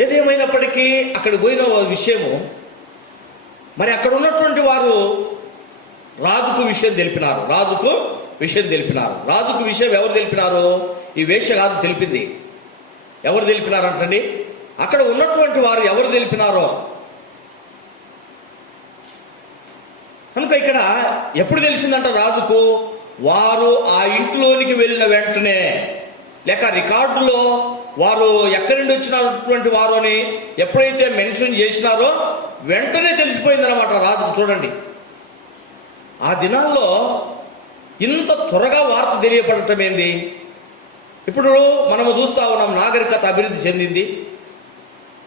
ఏదేమైనప్పటికీ అక్కడ పోయిన విషయము మరి అక్కడ ఉన్నటువంటి వారు రాజుకు విషయం తెలిపినారు. రాజుకు విషయం ఎవరు తెలిపినారు? ఈ వేశ్య కాదు తెలిపింది. ఎవరు తెలిపినారంటండి? అక్కడ ఉన్నటువంటి వారు ఎవరు తెలిపినారో. కనుక ఇక్కడ ఎప్పుడు తెలిసిందంట రాజుకు? వారు ఆ ఇంట్లోనికి వెళ్ళిన వెంటనే, లేక రికార్డులో వారు ఎక్కడి నుండి వచ్చినటువంటి వారు అని ఎప్పుడైతే మెన్షన్ చేసినారో వెంటనే తెలిసిపోయిందన్నమాట రాజుకు. చూడండి, ఆ దినాల్లో ఇంత త్వరగా వార్త తెలియపడటం ఏంది? ఇప్పుడు మనము చూస్తా ఉన్నాం, నాగరికత అభివృద్ధి చెందింది,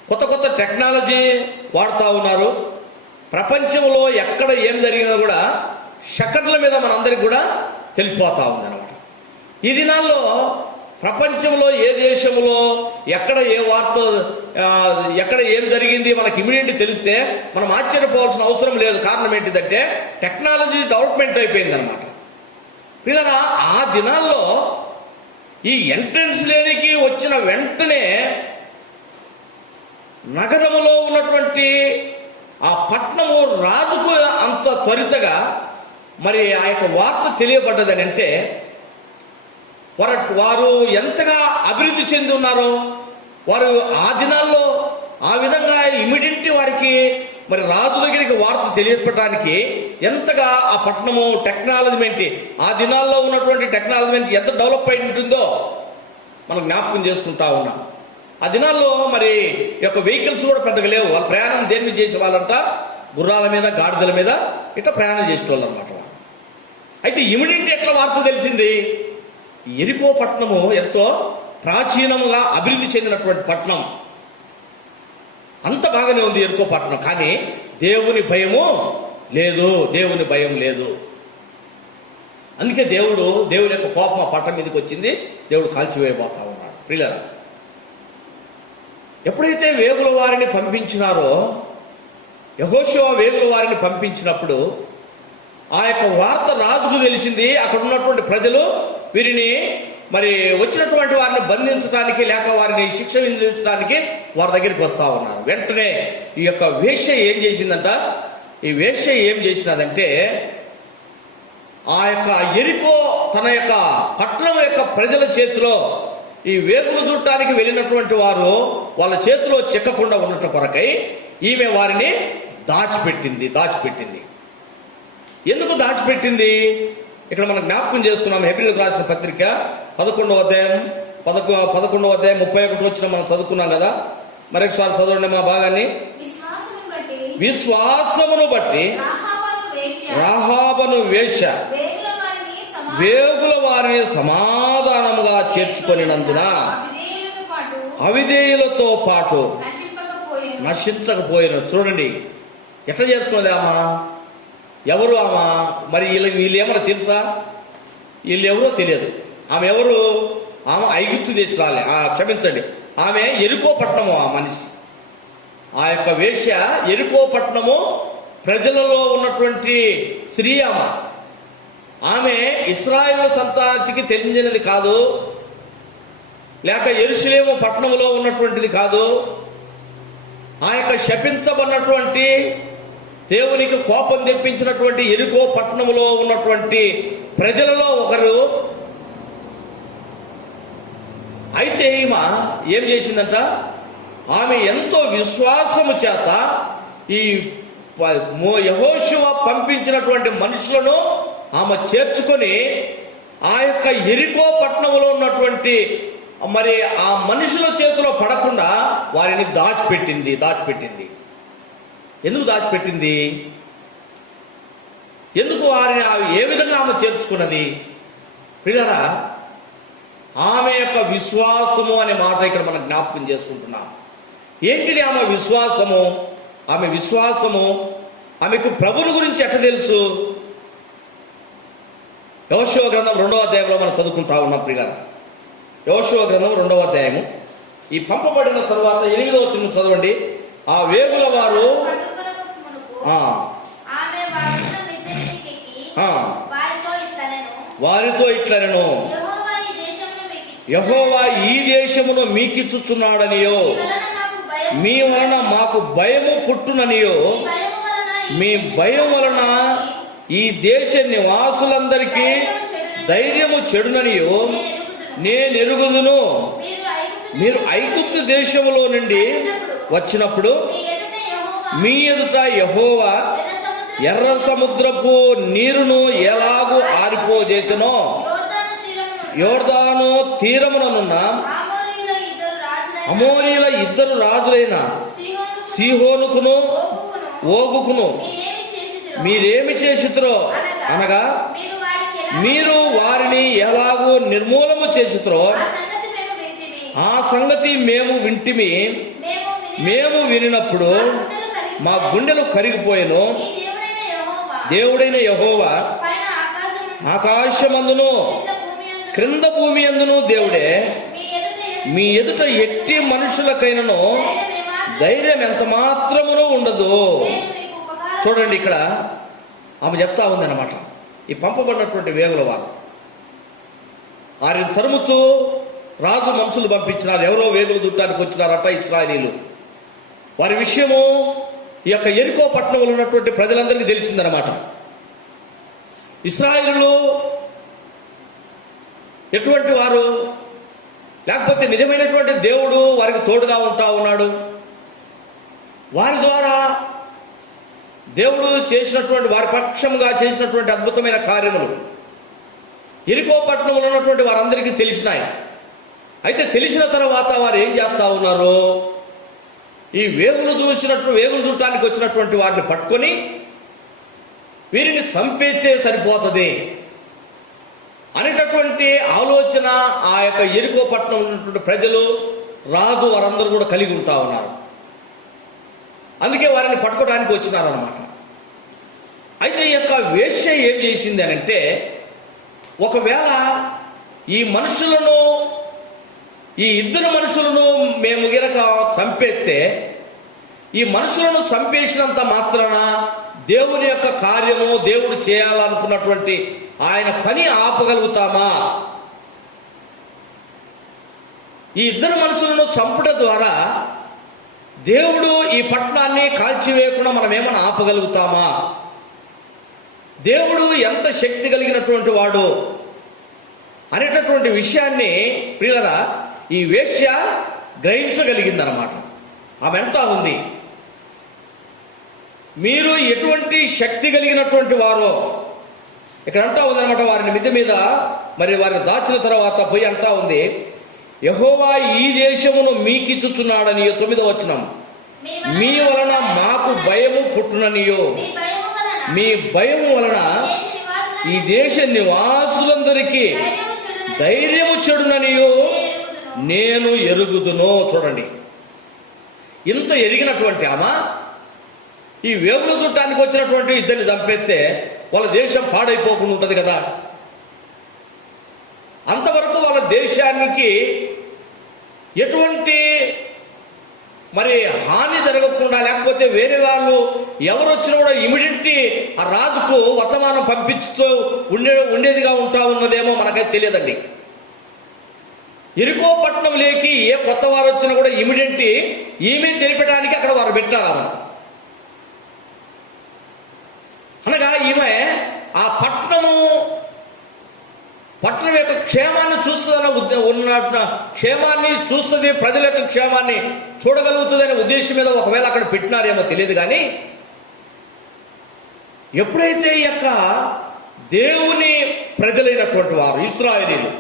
కొత్త టెక్నాలజీ వాడుతూ ఉన్నారు. ప్రపంచంలో ఎక్కడ ఏం జరిగినా కూడా సెకండ్ల మీద మనందరికి కూడా తెలిసిపోతా ఉంది అనమాట. ఈ దినాల్లో ప్రపంచంలో ఏ దేశంలో ఎక్కడ ఏ వార్త, ఎక్కడ ఏం జరిగింది మనకి ఇమీడియట్ తెలిస్తే మనం ఆశ్చర్యపోవాల్సిన అవసరం లేదు. కారణం ఏంటిదంటే టెక్నాలజీ డెవలప్మెంట్ అయిపోయింది అనమాట. పిల్లరా, ఆ దినాల్లో ఈ ఎంట్రన్స్ లేనికి వచ్చిన వెంటనే నగరంలో ఉన్నటువంటి ఆ పట్టణము రాజుకు అంత త్వరితగా మరి ఆ యొక్క వార్త తెలియబడ్డదని అంటే వారు ఎంతగా అభివృద్ధి చెంది ఉన్నారో. వారు ఆ దినాల్లో ఆ విధంగా ఇమీడియట్ వారికి మరి రాజు దగ్గరికి వార్త తెలియపడడానికి ఎంతగా ఆ పట్టణము టెక్నాలజీ ఆ దినాల్లో ఉన్నటువంటి టెక్నాలజీ ఎంత డెవలప్ అయి ఉంటుందో మనం జ్ఞాపకం చేసుకుంటా ఉన్నాం. ఆ దినాల్లో మరి యొక్క వెహికల్స్ కూడా పెద్దగా లేవు. వాళ్ళ ప్రయాణం దేని మీద చేసే వాళ్ళంట? గుర్రాల మీద, గాడిదల మీద ఇట్లా ప్రయాణం చేసేవాళ్ళు అనమాట. అయితే ఇమీడియట్ ఎట్లా వార్త తెలిసింది? ఎరికో పట్టణము ఎంతో ప్రాచీనముగా అభివృద్ధి చెందినటువంటి పట్టణం. అంత బాగానే ఉంది ఎరికో పట్టణం, కానీ దేవుని భయం లేదు. అందుకే దేవుని యొక్క కోపం ఆ పట్టణం మీదకి వచ్చింది. దేవుడు కాల్చివేయబోతా ఉన్నాడు. ప్రియులారా, ఎప్పుడైతే వేగుల వారిని పంపించినారో, యెహోషువ వేగుల వారిని పంపించినప్పుడు ఆ యొక్క వార్త రాజుకు తెలిసింది. అక్కడ ఉన్నటువంటి ప్రజలు వీరిని మరి వచ్చినటువంటి వారిని బంధించడానికి లేక వారిని శిక్ష విధించడానికి వారి దగ్గరికి వస్తా ఉన్నారు. వెంటనే ఈ యొక్క వేశ్య ఏం చేసిందంట? ఈ వేశ్య ఏం చేసినదంటే ఆ యొక్క ఎరికో తన యొక్క పట్టణం యొక్క ప్రజల చేతిలో ఈ వేగులు చూడటానికి వెళ్ళినటువంటి వారు వాళ్ళ చేతిలో చిక్కకుండా ఉన్నట్టు కొరకై ఈమె వారిని దాచిపెట్టింది. ఎందుకు దాచిపెట్టింది? ఇక్కడ మనం జ్ఞాపకం చేసుకున్నాం. హెబ్రీయులకు రాసిన పత్రిక 11వ అధ్యాయం 31 వచ్చిన మనం చదువుకున్నాం కదా. మరొకసారి చదవండి మా భాగాన్ని. విశ్వాసమును బట్టి రాహాబను వేశ్య వేగుల వారిని సమాధానముగా చేర్చుకొనినందున అవిధేయులతో పాటు నశించకపోయిన. చూడండి ఎట్లా చేసుకున్నది ఆమె. ఎవరు ఆమె? మరి వీళ్ళు ఏమన్నా తెలుసా? వీళ్ళు ఎవరో తెలియదు. ఆమె ఎవరు? ఆమె ఐగుప్తు దేశరాలే. క్షమించండి, ఆమె ఎరికో పట్టణము. ఆ మనిషి, ఆ యొక్క వేశ్య ఎరికో పట్టణము ప్రజలలో ఉన్నటువంటి స్త్రీ. ఆమె ఇశ్రాయేలు సంతానానికి చెందినది కాదు, లేక యెరూషలేము పట్టణంలో ఉన్నటువంటిది కాదు. ఆ యొక్క శపించబడినటువంటి దేవునికి కోపం తెప్పించినటువంటి ఎరికో పట్టణంలో ఉన్నటువంటి ప్రజలలో ఒకరు. అయితే ఈమె ఏం చేసిందంట? ఆమె ఎంతో విశ్వాసము చేత ఈ యెహోషువ పంపించినటువంటి మనుషులను ఆమె చేర్చుకొని ఆ యొక్క ఎరికో పట్టణంలో ఉన్నటువంటి మరి ఆ మనుషుల చేతిలో పడకుండా వారిని దాచిపెట్టింది. ఎందుకు దాచిపెట్టింది? ఎందుకు వారిని ఏ విధంగా ఆమె చేర్చుకున్నది? ప్రియులారా, ఆమె యొక్క విశ్వాసము అనే మాట ఇక్కడ మనం జ్ఞాపకం చేసుకుంటున్నాం. ఏంటిది ఆమె విశ్వాసము? ఆమెకు ప్రభుని గురించి ఎట్లా తెలుసు? యెహోషువ గ్రంథం 2వ అధ్యాయంలో మనం చదువుకుంటా ఉన్నాం ప్రియులారా. యెహోషువ గ్రంథం 2వ అధ్యాయము ఈ పంపబడిన తరువాత 8వ వచనం చదవండి. ఆ వేగుల వారు వారితో ఇట్లనెను, యెహోవా ఈ దేశమును మీకిచ్చుచున్నాడనియో, మీ వలన మాకు భయము పుట్టుననియో, మీ భయం వలన ఈ దేశ నివాసులందరికీ ధైర్యము చెడుననియో నేనెరుగుదును. మీరు ఐగుప్తు దేశములో నుండి వచ్చినప్పుడు మీ ఎదుట యెహోవా ఎర్ర సముద్రపు నీరును ఎలాగూ ఆరిపోజేసెనో, యోర్దాను తీరముననున్న అమోరీల 2 రాజులైన సీహోనుకును ఓగుకును మీరేమి చేసిరో అనగా, మీరు వారిని ఎలాగూ నిర్మూలము చేసిరో ఆ సంగతి మేము వింటిమి. మేము వినినప్పుడు మా గుండెలు కరిగిపోయెను. దేవుడైన యెహోవా ఆకాశమందును క్రింద భూమి అందును దేవుడే. మీ ఎదుట ఎట్టి మనుషులకైనను ధైర్యం ఎంత మాత్రమునూ ఉండదు. చూడండి, ఇక్కడ ఆమె చెప్తా ఉంది అన్నమాట. ఈ పంపబడినటువంటి వేగుల వారు వారిని తరుముతూ రాజు మనుషులు పంపించినారు. ఎవరో వేగులు దుట్టానికి వచ్చినారట ఇశ్రాయేలీలు. వారి విషయము ఈ యొక్క యెరికో పట్టణంలో ఉన్నటువంటి ప్రజలందరికీ తెలిసిందనమాట. ఇశ్రాయేలీలు ఎటువంటి వారు? లేకపోతే నిజమైనటువంటి దేవుడు వారికి తోడుగా ఉంటా ఉన్నాడు. వారి ద్వారా దేవుడు చేసినటువంటి, వారి పక్షంగా చేసినటువంటి అద్భుతమైన కార్యములు యెరికో పట్టణంలో ఉన్నటువంటి వారందరికీ తెలిసినాయి. అయితే తెలిసిన తర్వాత వారు ఏం చేస్తా ఉన్నారు? ఈ వేగులు చూడటానికి వచ్చినటువంటి వారిని పట్టుకొని వీరిని చంపేస్తే సరిపోతుంది అనేటటువంటి ఆలోచన ఆ యొక్క యెరికో పట్టణం ఉన్నటువంటి ప్రజలు, రాజు వారందరూ కూడా కలిగి ఉంటా ఉన్నారు. అందుకే వారిని పట్టుకోవడానికి వచ్చినారన్నమాట. అయితే ఈ యొక్క వేశ్య ఏం చేసింది అని అంటే, ఒకవేళ ఈ మనుషులను, ఈ 2 మనుషులను మేము గిరక చంపేస్తే, ఈ మనుషులను చంపేసినంత మాత్రాన దేవుని యొక్క కార్యము, దేవుడు చేయాలనుకున్నటువంటి ఆయన పని ఆపగలుగుతామా? ఈ 2 మనుషులను చంపడం ద్వారా దేవుడు ఈ పట్టణాన్ని కాల్చివేయకుండా మనం ఏమైనా ఆపగలుగుతామా? దేవుడు ఎంత శక్తి కలిగినటువంటి వాడు అనేటటువంటి విషయాన్ని ప్రియులారా ఈ వేశ్య గ్రహించగలిగిందనమాట. ఆమె అంటా ఉంది, మీరు ఎటువంటి శక్తి కలిగినటువంటి వారో ఇక్కడ అంటా ఉందన్నమాట. వారిని మిద్దె మీద మరి వారిని దాచిన తర్వాత పోయి అంటా ఉంది, యెహోవా ఈ దేశమును మీకిచ్చుచున్నాడనియో. 9వ వచనం, మీ వలన మాకు భయము పుట్టుననియో, మీ భయము వలన ఈ దేశ నివాసులందరికీ ధైర్యము చెడుననియో నేను ఎరుగుదును. చూడండి, ఇంత ఎరిగినటువంటి ఆమె ఈ వేగులు దుట్టానికి వచ్చినటువంటి 2 చంపేస్తే వాళ్ళ దేశం పాడైపోకుండా ఉంటుంది కదా. అంతవరకు వాళ్ళ దేశానికి ఎటువంటి మరి హాని జరగకుండా, లేకపోతే వేరే వాళ్ళు ఎవరు వచ్చినా కూడా ఇమిడియట్లీ ఆ రాజుకు వర్తమానం పంపిస్తూ ఉండేదిగా ఉంటా ఉన్నదేమో మనకైతే తెలియదండి. యెరికో పట్టణంలోకి ఏ కొత్త వారు వచ్చినా కూడా ఇమిడియట్లీ ఈమె తెలిపడానికి అక్కడ వారు పెట్టారు. అనగా ఈమె ఆ పట్టణం యొక్క క్షేమాన్ని క్షేమాన్ని చూస్తుంది, ప్రజల యొక్క క్షేమాన్ని చూడగలుగుతుందనే ఉద్దేశం మీద ఒకవేళ అక్కడ పెట్టినారేమో తెలియదు. కానీ ఎప్పుడైతే ఈ యొక్క దేవుని ప్రజలైనటువంటి వారు ఇశ్రాయేలీలు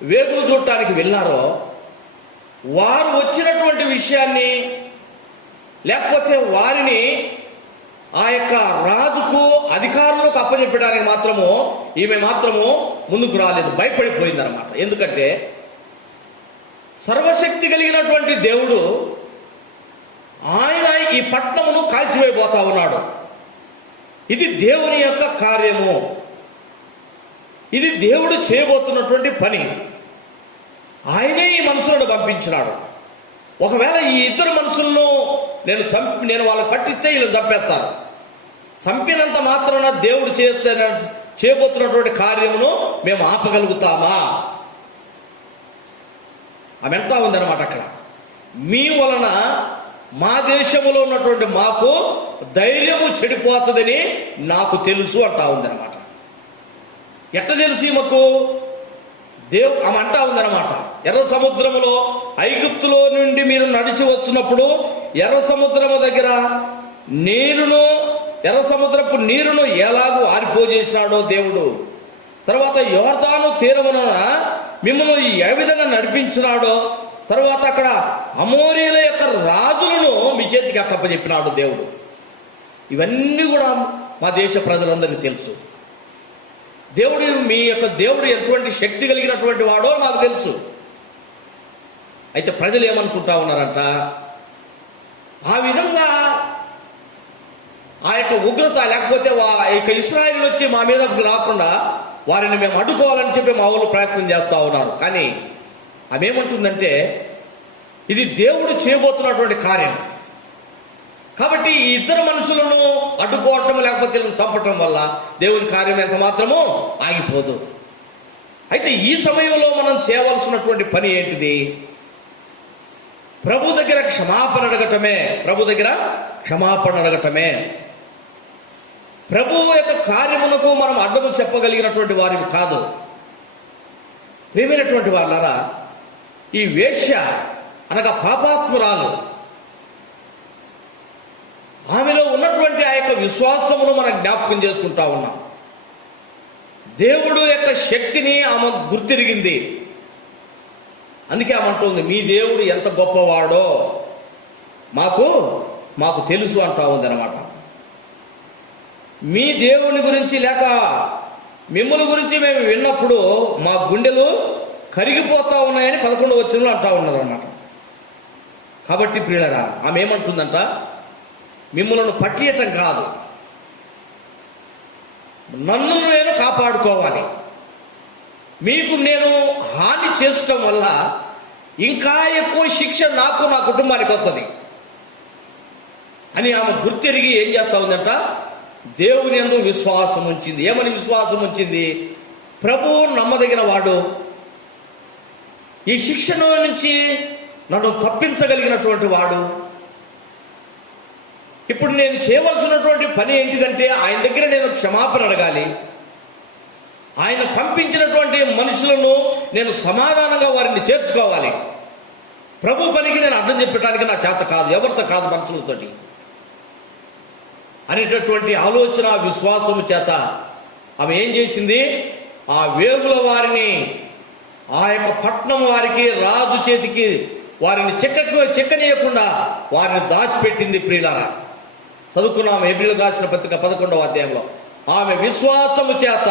వేగులు చూడటానికి వెళ్ళారో వారు వచ్చినటువంటి విషయాన్ని, లేకపోతే వారిని ఆ యొక్క రాజుకు అధికారులకు అప్పచెప్పడానికి మాత్రము ఈమె మాత్రము ముందుకు రాలేదు, భయపడిపోయిందన్నమాట. ఎందుకంటే సర్వశక్తి కలిగినటువంటి దేవుడు ఆయన ఈ పట్టణమును కాల్చివేయబోతా ఉన్నాడు. ఇది దేవుని యొక్క కార్యము, ఇది దేవుడు చేయబోతున్నటువంటి పని. ఆయనే ఈ మనుషులను పంపించినాడు. ఒకవేళ ఈ ఇద్దరు మనుషులను నేను వాళ్ళకి పట్టిస్తే వీళ్ళు చంపేస్తారు. చంపినంత మాత్రాన దేవుడు చేయబోతున్నటువంటి కార్యమును మేము ఆపగలుగుతామా? ఆమె అంటా ఉందన్నమాట అక్కడ, మీ వలన మా దేశంలో ఉన్నటువంటి మాకు ధైర్యము చెడిపోతుందని నాకు తెలుసు అంటా ఉందన్నమాట. ఎట్ట తెలుసు మాకు? ఆమె అంటా ఉందన్నమాట, ఎర్ర సముద్రములో ఐగుప్తులో నుండి మీరు నడిచి వస్తున్నప్పుడు ఎర్ర సముద్రము దగ్గర ఎర్ర సముద్రపు నీరును ఎలాగూ ఆరిపోజేసినాడో దేవుడు, తర్వాత యోర్దాను తీరమున మిమ్మల్ని ఏ విధంగా నడిపించినాడో, తర్వాత అక్కడ అమోరీల యొక్క రాజులను మీ చేతికి అప్పచెప్పినాడు దేవుడు. ఇవన్నీ కూడా మా దేశ ప్రజలందరికీ తెలుసు. మీ యొక్క దేవుడు ఎటువంటి శక్తి కలిగినటువంటి వాడో నాకు తెలుసు. అయితే ప్రజలు ఏమనుకుంటా ఉన్నారంట, ఆ విధంగా ఆ యొక్క ఉగ్రత, లేకపోతే ఇశ్రాయేలు వచ్చి మా మీద రాకుండా వారిని మేము అడ్డుకోవాలని చెప్పి మా ఊళ్ళు ప్రయత్నం చేస్తూ ఉన్నారు. కానీ ఆమె ఏమంటుందంటే, ఇది దేవుడు చేయబోతున్నటువంటి కార్యం కాబట్టి ఈ ఇద్దరు మనుషులను అడ్డుకోవటం లేకపోతే చంపటం వల్ల దేవుని కార్యం ఎంత మాత్రమూ ఆగిపోదు. అయితే ఈ సమయంలో మనం చేయవలసినటువంటి పని ఏంటిది? ప్రభు దగ్గర క్షమాపణ అడగటమే. ప్రభువు యొక్క కార్యమునకు మనం అడ్డము చెప్పగలిగినటువంటి వారిని కాదు. ప్రియమైనటువంటి వాళ్ళారా, ఈ వేశ్య అనగా పాపాత్మురాలు, ఆమెలో ఉన్నటువంటి ఆ యొక్క విశ్వాసమును మనం జ్ఞాపకం చేసుకుంటా ఉన్నాం. దేవుడు యొక్క శక్తిని ఆమె గుర్తిరిగింది. అందుకే ఆమె అంటుంది, మీ దేవుడు ఎంత గొప్పవాడో మాకు తెలుసు అంటా ఉంది అనమాట. మీ దేవుని గురించి లేక మిమ్మల్ని గురించి మేము విన్నప్పుడు మా గుండెలు కరిగిపోతా ఉన్నాయని 11వ వచనంలో అంటా ఉన్నారు అన్నమాట. కాబట్టి ప్రియులారా, ఆమె ఏమంటుందంట, మిమ్మల్ని పట్టియటం కాదు, నన్ను నేను కాపాడుకోవాలి. మీకు నేను హాని చేయటం వల్ల ఇంకా ఎక్కువ శిక్ష నాకు, నా కుటుంబానికి వస్తుంది అని ఆమె గుర్తెరిగి ఏం చేస్తా ఉందంట, దేవుని యందు విశ్వాసం ఉంచింది. ఏమని విశ్వాసం ఉంచింది? ప్రభువు నమ్మదగిన వాడు, ఈ శిక్షణ నుంచి నన్ను తప్పించగలిగినటువంటి వాడు. ఇప్పుడు నేను చేయవలసినటువంటి పని ఏంటిదంటే, ఆయన దగ్గర నేను క్షమాపణ అడగాలి. ఆయన పంపించినటువంటి మనుషులను నేను సమాధానంగా వారిని చేర్చుకోవాలి. ప్రభు పనికి నేను అర్థం చెప్పడానికి నా చేత కాదు, ఎవరితో కాదు, మనుషులతోటి అనేటటువంటి ఆలోచన, విశ్వాసము చేత ఆమె ఏం చేసింది? ఆ వేగుల వారిని ఆ యొక్క పట్నం వారికి, రాజు చేతికి వారిని చెక్కనీయకుండా వారిని దాచిపెట్టింది. ప్రియులారా, చదువుకున్నాము హెబ్రీయులకు రాసిన పత్రిక 11వ అధ్యాయంలో. ఆమె విశ్వాసము చేత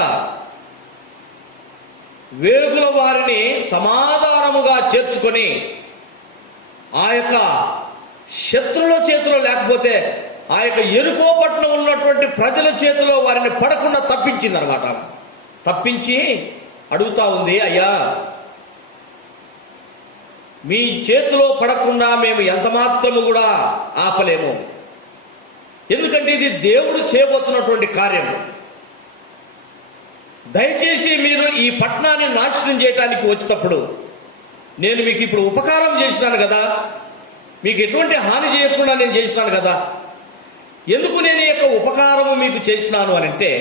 వేగుల వారిని సమాధానముగా చేర్చుకొని ఆ యొక్క శత్రుల చేతిలో, లేకపోతే ఆ యొక్క ఎరుకో పట్టణం ఉన్నటువంటి ప్రజల చేతిలో వారిని పడకుండా తప్పించింది అనమాట. తప్పించి అడుగుతా ఉంది, అయ్యా మీ చేతిలో పడకుండా మేము ఎంత మాత్రము కూడా ఆపలేము. ఎందుకంటే ఇది దేవుడు చేయబోతున్నటువంటి కార్యం. దయచేసి మీరు ఈ పట్టణాన్ని నాశనం చేయడానికి వచ్చేటప్పుడు నేను మీకు ఇప్పుడు ఉపకారం చేసినాను కదా, మీకు ఎటువంటి హాని చేయకుండా నేను చేసినాను కదా. ఎందుకు నేను ఈ యొక్క ఉపకారము మీకు చేసినాను అని అంటే,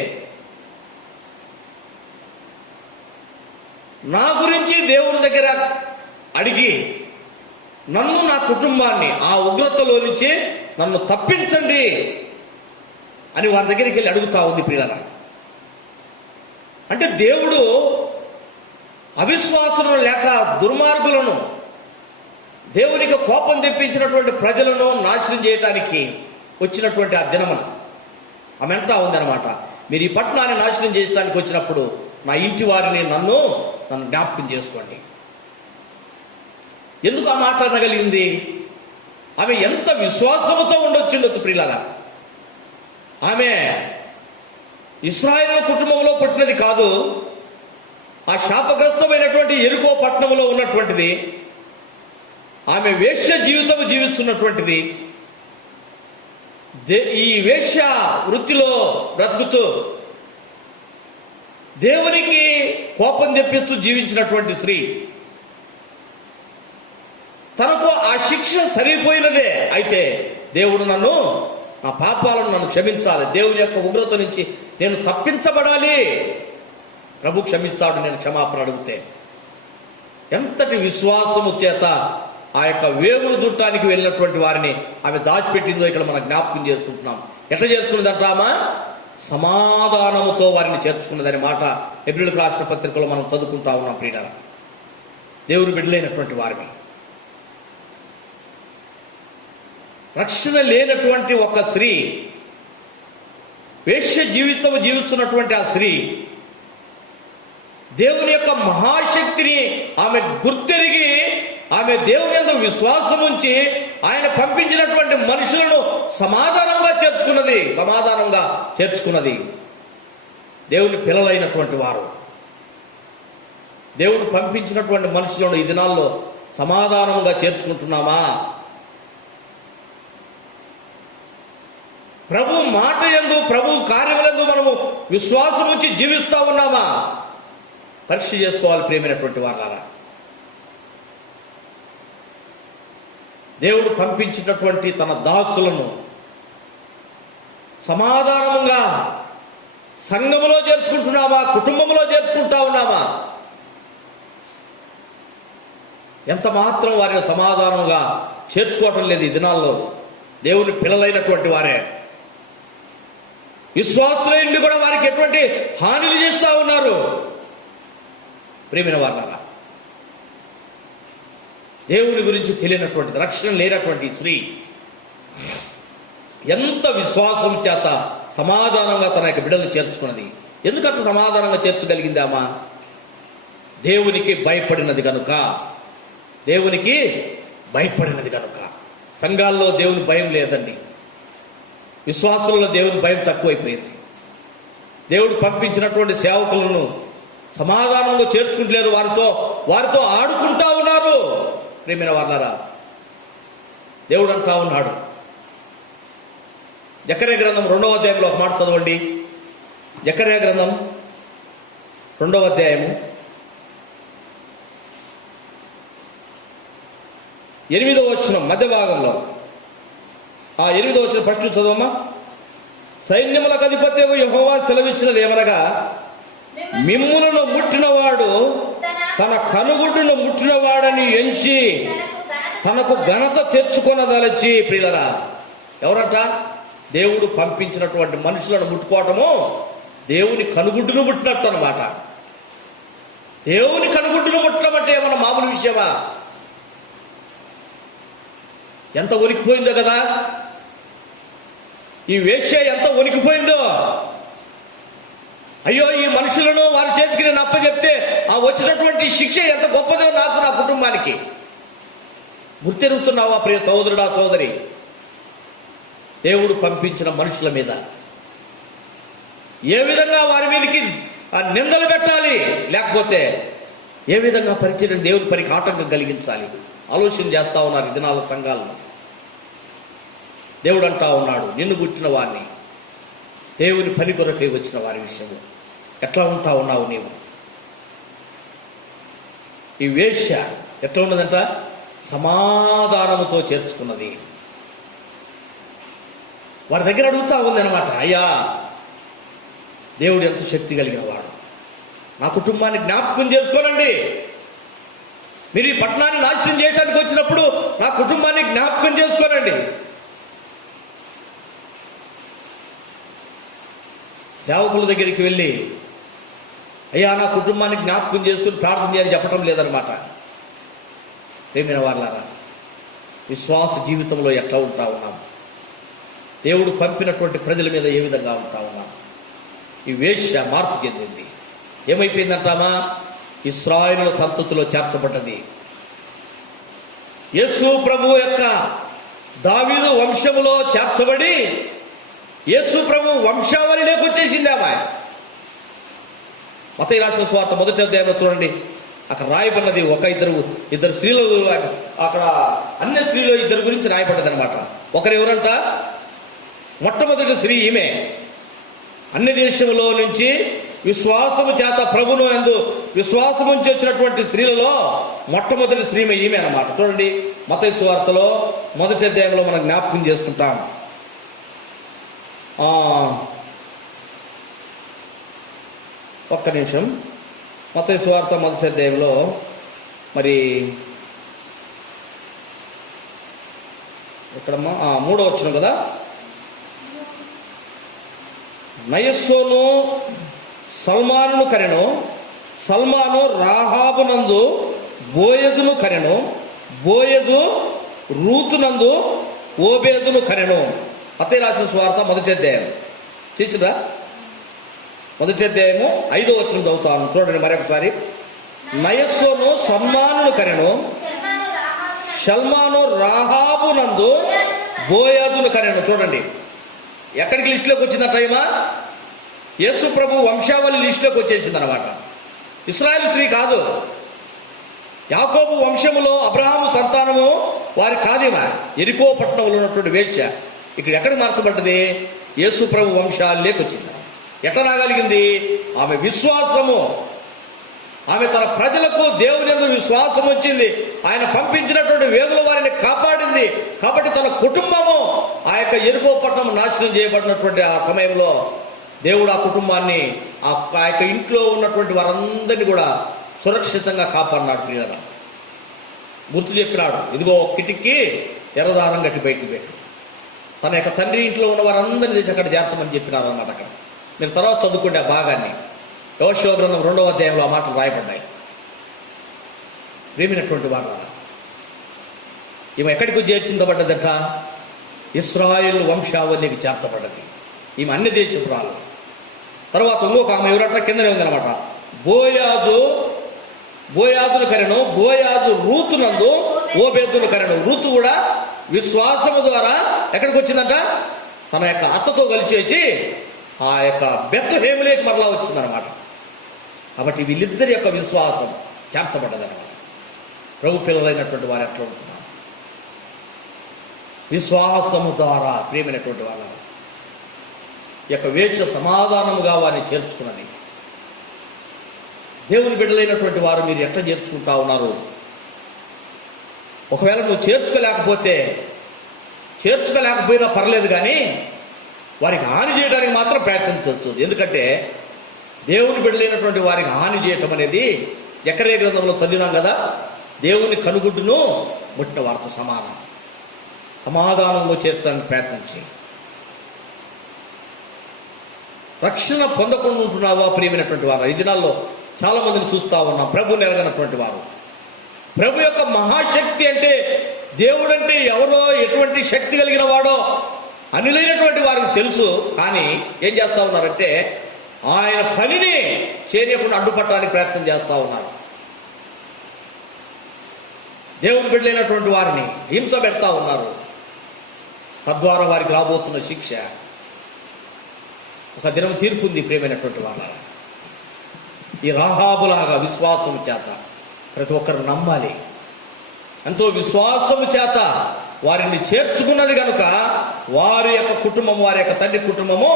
నా గురించి దేవుని దగ్గర అడిగి నన్ను, నా కుటుంబాన్ని ఆ ఉగ్రతలో నుంచి నన్ను తప్పించండి అని వారి దగ్గరికి వెళ్ళి అడుగుతా ఉంది. ప్రియులారా, అంటే దేవుడు అవిశ్వాసులను లేక దుర్మార్గులను, దేవునికి కోపం తెప్పించినటువంటి ప్రజలను నాశనం చేయటానికి వచ్చినటువంటి ఆ దినమున ఆమె అంటా ఉందన్నమాట, మీరు ఈ పట్టణాన్ని నాశనం చేయడానికి వచ్చినప్పుడు నా ఇంటి వారిని నన్ను జ్ఞాపకం చేసుకోండి. ఎందుకు ఆ మాట అనగలిగింది? ఆమె ఎంత విశ్వాసముతో ఉండొచ్చుండొచ్చు ప్రియులారా. ఆమె ఇశ్రాయేలు కుటుంబంలో పుట్టినది కాదు, ఆ శాపగ్రస్తమైనటువంటి యెరికో పట్టణంలో ఉన్నటువంటిది. ఆమె వేశ్య జీవితం జీవిస్తున్నటువంటిది. ఈ వేశ్య వృత్తిలో బ్రతుకుతూ దేవునికి కోపం తెప్పిస్తూ జీవించినటువంటి స్త్రీ. తనకు ఆ శిక్ష సరిపోయినదే. అయితే దేవుడు నా పాపాలను నన్ను క్షమించాలి, దేవుని యొక్క ఉగ్రత నుంచి నేను తప్పించబడాలి, ప్రభు క్షమిస్తాడు నేను క్షమాపణ అడిగితే. ఎంతటి విశ్వాసము చేత ఆ యొక్క వేగులు దుట్టానికి వెళ్ళినటువంటి వారిని ఆమె దాచిపెట్టిందో ఇక్కడ మనం జ్ఞాపకం చేసుకుంటున్నాం. ఎట్లా చేసుకున్నదంటామా? సమాధానముతో వారిని చేర్చుకున్నదని మాట హెబ్రీయులకు రాసిన పత్రికలో మనం చదువుకుంటా ఉన్నాం. ప్రియులారా, దేవుని బిడ్డలైనటువంటి వారిని, రక్షణ లేనటువంటి ఒక స్త్రీ, వేశ్య జీవితం జీవిస్తున్నటువంటి ఆ స్త్రీ దేవుని యొక్క మహాశక్తిని ఆమె గుర్తెరిగి, ఆమె దేవుని యందు విశ్వాసం ఉంచి ఆయన పంపించినటువంటి మనుషులను సమాధానంగా చేర్చుకున్నది. దేవుని పిల్లలైనటువంటి వారు దేవుడు పంపించినటువంటి మనుషులను ఈ దినాల్లో సమాధానంగా చేర్చుకుంటున్నామా? ప్రభు మాట యందు, ప్రభు కార్యములందు మనము విశ్వాసం ఉంచి జీవిస్తా ఉన్నామా? పరీక్ష చేసుకోవాలి ప్రియమైనటువంటి వారులారా. దేవుడు పంపించినటువంటి తన దాసులను సమాధానంగా సంఘములో చేర్చుకుంటున్నామా? కుటుంబంలో చేర్చుకుంటా ఉన్నామా? ఎంత మాత్రం వారిని సమాధానంగా చేర్చుకోవటం లేదు ఈ దినాల్లో. దేవుని పిల్లలైనటువంటి వారే విశ్వాసులైండి కూడా వారికి ఎటువంటి హానిలు చేస్తూ ఉన్నారు. ప్రియమైన వారులారా, దేవుని గురించి తెలియనటువంటిది, రక్షణ లేనటువంటి స్త్రీ ఎంత విశ్వాసం చేత సమాధానంగా తన యొక్క బిడ్డలను చేర్చుకున్నది. ఎందుకంత సమాధానంగా చేర్చగలిగిందామా? దేవునికి భయపడినది కనుక. దేవునికి భయపడినది కనుక. సంఘాల్లో దేవుని భయం లేదండి. విశ్వాసులలో దేవుని భయం తక్కువైపోయింది. దేవుడు పంపించినటువంటి సేవకులను సమాధానంగా చేర్చుకుంటలేరు, వారితో ఆడుకుంటా ఉన్నారు. ప్రియమైన వారులారా, దేవుడు అంటా ఉన్నాడు, జకర్యా గ్రంథం 2వ అధ్యాయంలో ఒక మాట చదవండి. జకర్యా గ్రంథం 2వ అధ్యాయము 8వ వచనం మధ్య భాగంలో, ఆ 8వ వచనం ఫస్ట్ చదవమ్మా. సైన్యములకు అధిపత్యము యెహోవా సెలవిచ్చినది ఏమనగా, మిమ్ములను ముట్టినవాడు తన కనుగుడ్డును ముట్టినవాడని ఎంచి తనకు ఘనత తెచ్చుకొనదలచి. ప్రియులరా, ఎవరట? దేవుడు పంపించినటువంటి మనుషులను ముట్టుకోవటము దేవుని కనుగుడ్డును ముట్టినట్టు అన్నమాట. దేవుని కనుగుడ్డును ముట్టడం అంటే ఏమన్నా మామూలు విషయమా? ఎంత వణికిపోయిందో కదా ఈ వేశ్య, ఎంత వణికిపోయిందో. అయ్యో, ఈ మనుషులను వారి చేతికి నేను అప్పచెప్తే ఆ వచ్చినటువంటి శిక్ష ఎంత గొప్పదో నాకు, నా కుటుంబానికి. గుర్తెరుగుతున్నావా ప్రియ సహోదరుడా, సోదరి? దేవుడు పంపించిన మనుషుల మీద ఏ విధంగా వారి మీదకి నిందలు పెట్టాలి, లేకపోతే ఏ విధంగా పరిచయం దేవుని పనికి ఆటంకం కలిగించాలి, ఆలోచన చేస్తా ఉన్నారు ఈ దినాల సంఘాలను. దేవుడు అంటా ఉన్నాడు, నిన్ను గుర్చిన వారిని, దేవుని పని కొరకై వచ్చిన వారి విషయము ఎట్లా ఉంటా ఉన్నావు నీవు? ఈ వేశ్య ఎట్లా ఉన్నదంట? సమాధానముతో చేర్చుకున్నది. వారి దగ్గర అడుగుతా ఉంది అనమాట, అయ్యా, దేవుడు ఎంత శక్తి కలిగిన వాడు, నా కుటుంబాన్ని జ్ఞాపకం చేసుకోనండి. మీరు ఈ పట్టణాన్ని నాశనం చేయడానికి వచ్చినప్పుడు నా కుటుంబాన్ని జ్ఞాపకం చేసుకోనండి. సేవకుల దగ్గరికి వెళ్ళి, అయ్యా నా కుటుంబానికి జ్ఞాపకం చేసుకుని ప్రార్థన చేయాలని చెప్పడం లేదనమాట. ప్రేమైన వాళ్ళారా, విశ్వాస జీవితంలో ఎట్లా ఉంటా ఉన్నాం? దేవుడు పంపినటువంటి ప్రజల మీద ఏ విధంగా ఉంటా ఉన్నాం? ఈ వేశ్య మార్పు చెందింది. ఏమైపోయిందంటామా? ఇశ్రాయేలు సంతతిలో చేర్చబడ్డది. యేసు ప్రభు యొక్క దావీదు వంశములో చేర్చబడి యేసు ప్రభు వంశావళిలోకి వచ్చేసింది ఆమె. మత్తయి రాసిన సువార్త 1వ అధ్యాయంలో చూడండి, అక్కడ రాయబడినది ఇద్దరు స్త్రీలు, అక్కడ అన్ని స్త్రీలు ఇద్దరు గురించి రాయబడ్డది అనమాట. ఒకరు ఎవరంట? మొట్టమొదటి స్త్రీ ఈమె. అన్ని దేశంలో నుంచి విశ్వాసము చేత ప్రభును యందు విశ్వాసం నుంచి వచ్చినటువంటి స్త్రీలలో మొట్టమొదటి స్త్రీ ఈమె అనమాట. చూడండి, మత్తయి సువార్తలో 1వ అధ్యాయంలో మనం జ్ఞాపకం చేసుకుంటాం. ఒక్క నిమిషం. మత్తయి సువార్త 1వ అధ్యాయంలో మరి ఇక్కడమ్మా 3వ వచనం కదా. నయస్సోను సల్మానును కనెను, సల్మాను రాహాబునందు బోయదును కనెను, బోయదు రూతునందు ఓబేదును కనెను. మత్తయి రాసిన సువార్త 1వ అధ్యాయం చూసిందా? 1వ అధ్యాయము 5వ వచనం చదువుతాను, చూడండి మరొకసారి. నయస్సోను సల్మానును కనెను, సల్మాను రాహాబునందు బోయదును కనెను. చూడండి, ఎక్కడికి లిస్టులోకి వచ్చిందట? టైమా యేసు ప్రభు వంశావళి లిస్టులోకి వచ్చేసింది అనమాట. ఇశ్రాయేలు స్త్రీ కాదు, యాకోబు వంశములో అబ్రహాము సంతానము వారి కాదేమా, ఎరికో పట్టణంలో ఉన్నటువంటి వేశ్య ఇక్కడ ఎక్కడికి మార్చబడ్డది? యేసు ప్రభు వంశాల్లోకి వచ్చింది. ఎట్లా రాగలిగింది? ఆమె విశ్వాసము. ఆమె తన ప్రజలకు దేవుని యందు విశ్వాసం వచ్చింది. ఆయన పంపించినటువంటి వేగుల వారిని కాపాడింది. కాబట్టి తన కుటుంబము ఆ యొక్క ఎరుకో పట్టణం నాశనం చేయబడినటువంటి ఆ సమయంలో దేవుడు ఆ కుటుంబాన్ని, ఆ యొక్క ఇంట్లో ఉన్నటువంటి వారందరినీ కూడా సురక్షితంగా కాపాడినాడు. ప్రియులారా, గుర్తు చెప్పినాడు, ఇదిగో కిటికీ ఎర్రదారం గట్టి బయటికి పెట్టి తన యొక్క తండ్రి ఇంట్లో ఉన్న వారందరినీ తెచ్చి అక్కడ చేర్చమని చెప్పినారు అన్నమాట. అక్కడ మీరు తర్వాత చదువుకుంటే ఆ భాగాన్ని యోషువ గ్రంథం 2వ అధ్యాయంలో ఆ మాటలు రాయబడ్డాయి. ప్రేమినటువంటి వారు, ఈమె ఎక్కడికి చేర్చించబడ్డదట? ఇశ్రాయేలు వంశావళికి చేర్చబడ్డది. ఈమె అన్ని దేశపురాలు. తర్వాత ఇంకొక ఆమె ఎవరట? కిందనే ఉందనమాట. బోయాదును కరెను, బోయాదు రూతునందు ఓబేదును కరెను. రూతు కూడా విశ్వాసము ద్వారా ఎక్కడికి వచ్చిందంట? తన యొక్క అత్తతో కలిసేసి ఆ యొక్క బెత్లెహేములోకి మరలా వచ్చిందనమాట. కాబట్టి వీళ్ళిద్దరి యొక్క విశ్వాసం చేర్చబడ్డదనమాట. ప్రభు పిల్లలైనటువంటి వారు ఎట్లా ఉంటున్నారు? విశ్వాసము ద్వారా ప్రేమైనటువంటి వాళ్ళ యొక్క వేష సమాధానముగా వారిని చేర్చుకున్నది. దేవుని బిడ్డలైనటువంటి వారు మీరు ఎట్లా చేర్చుకుంటా ఉన్నారు? ఒకవేళ నువ్వు చేర్చుకోలేకపోయినా పర్లేదు, కానీ వారికి హాని చేయడానికి మాత్రం ప్రయత్నించవచ్చు. ఎందుకంటే దేవుని బిడ్డలైనటువంటి వారికి హాని చేయటం అనేది ఎక్కడే గ్రంథంలో చదివినాం కదా, దేవుని కనుగుడ్డును ముట్టిన వారితో సమాధానంలో చేర్చడానికి ప్రయత్నించి రక్షణ పొందకుండా ఉంటున్నావా? ప్రియమైనటువంటి వారు, ఈ దినాల్లో చాలా మందిని చూస్తా ఉన్నాం ప్రభుని ఎరగనటువంటి వారు. ప్రభు యొక్క మహాశక్తి అంటే, దేవుడంటే ఎవరో, ఎటువంటి శక్తి కలిగిన వాడో అనులైనటువంటి వారికి తెలుసు. కానీ ఏం చేస్తా ఉన్నారంటే ఆయన పనిని చేయకుండా అడ్డుపట్టడానికి ప్రయత్నం చేస్తా ఉన్నారు. దేవుని బిడ్డలైనటువంటి వారిని హింస పెడతా ఉన్నారు. తద్వారా వారికి రాబోతున్న శిక్ష ఒక దినం తీర్పుంది. ప్రియమైనటువంటి వాళ్ళ, ఈ రాహాబులాగా విశ్వాసము చేత ప్రతి ఒక్కరు నమ్మాలి. ఎంతో విశ్వాసము చేత వారిని చేర్చుకున్నది కనుక వారి యొక్క కుటుంబం, వారి యొక్క తండ్రి కుటుంబము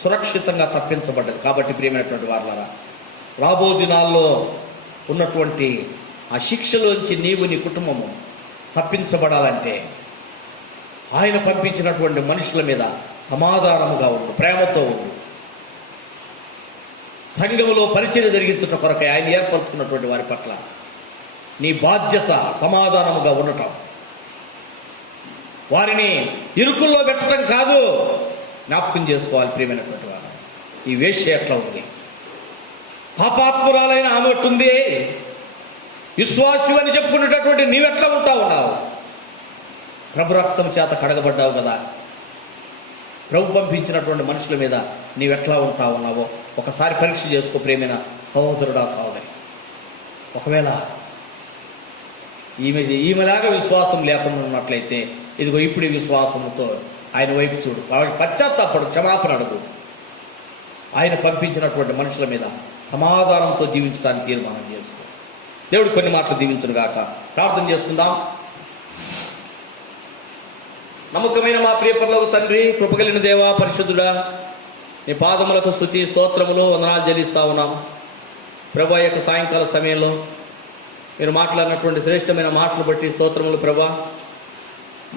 సురక్షితంగా తప్పించబడ్డది. కాబట్టి ప్రియమైనటువంటి వాళ్ళారా, రాబో దినాల్లో ఉన్నటువంటి ఆ శిక్షలోంచి నీవు, నీ కుటుంబము తప్పించబడాలంటే ఆయన పంపించినటువంటి మనుషుల మీద సమాధానముగా ఉండు, ప్రేమతో ఉండు. సంఘములో పరిచర్య జరిగించుట కొరకై ఆయన ఏర్పరుచుకున్నటువంటి వారి పట్ల నీ బాధ్యత సమాధానముగా ఉండటం. వారిని ఇరుకుల్లో పెట్టడం కాదు, జ్ఞాపకం చేసుకోవాలి. ప్రియమైనటువంటి వారు, ఈ వేశ్య ఎట్లా ఉంది? పాపాత్మురాలైన ఆమె ఉంటుంది. విశ్వాసు అని చెప్పుకునేటటువంటి నీవెట్లా ఉంటావు? ప్రభు రక్తం చేత కడగబడ్డావు కదా. ప్రభు పంపించినటువంటి మనుషుల మీద నీవెట్లా ఉన్నావో ఒకసారి పరీక్ష చేసుకో ప్రేమైన సహోదరుడా, సహోదరి. ఒకవేళ ఈమెలాగా విశ్వాసం లేకుండా ఉన్నట్లయితే ఇదిగో ఇప్పుడు విశ్వాసంతో ఆయన వైపు చూడు. కాబట్టి పశ్చాత్తాపడు, క్షమాపణ అడుగు. ఆయన పంపించినటువంటి మనుషుల మీద సమాధానంతో జీవించడానికి తీర్మానం చేసుకో. దేవుడు కొన్ని మాటలు దీవించును గాక. ప్రార్థన చేసుకుందాం. నమ్మకమైన మా ప్రియ పరలోక తండ్రి, కృపగలిగిన దేవా, పరిశుద్ధుడా, నీ పాదములకు స్తుతి స్తోత్రములు వందనాలు చెల్లిస్తా ఉన్నాం. ప్రభా, యొక్క సాయంకాల సమయంలో మీరు మాట్లాడినటువంటి శ్రేష్టమైన మాటలు బట్టి స్తోత్రములు ప్రభా.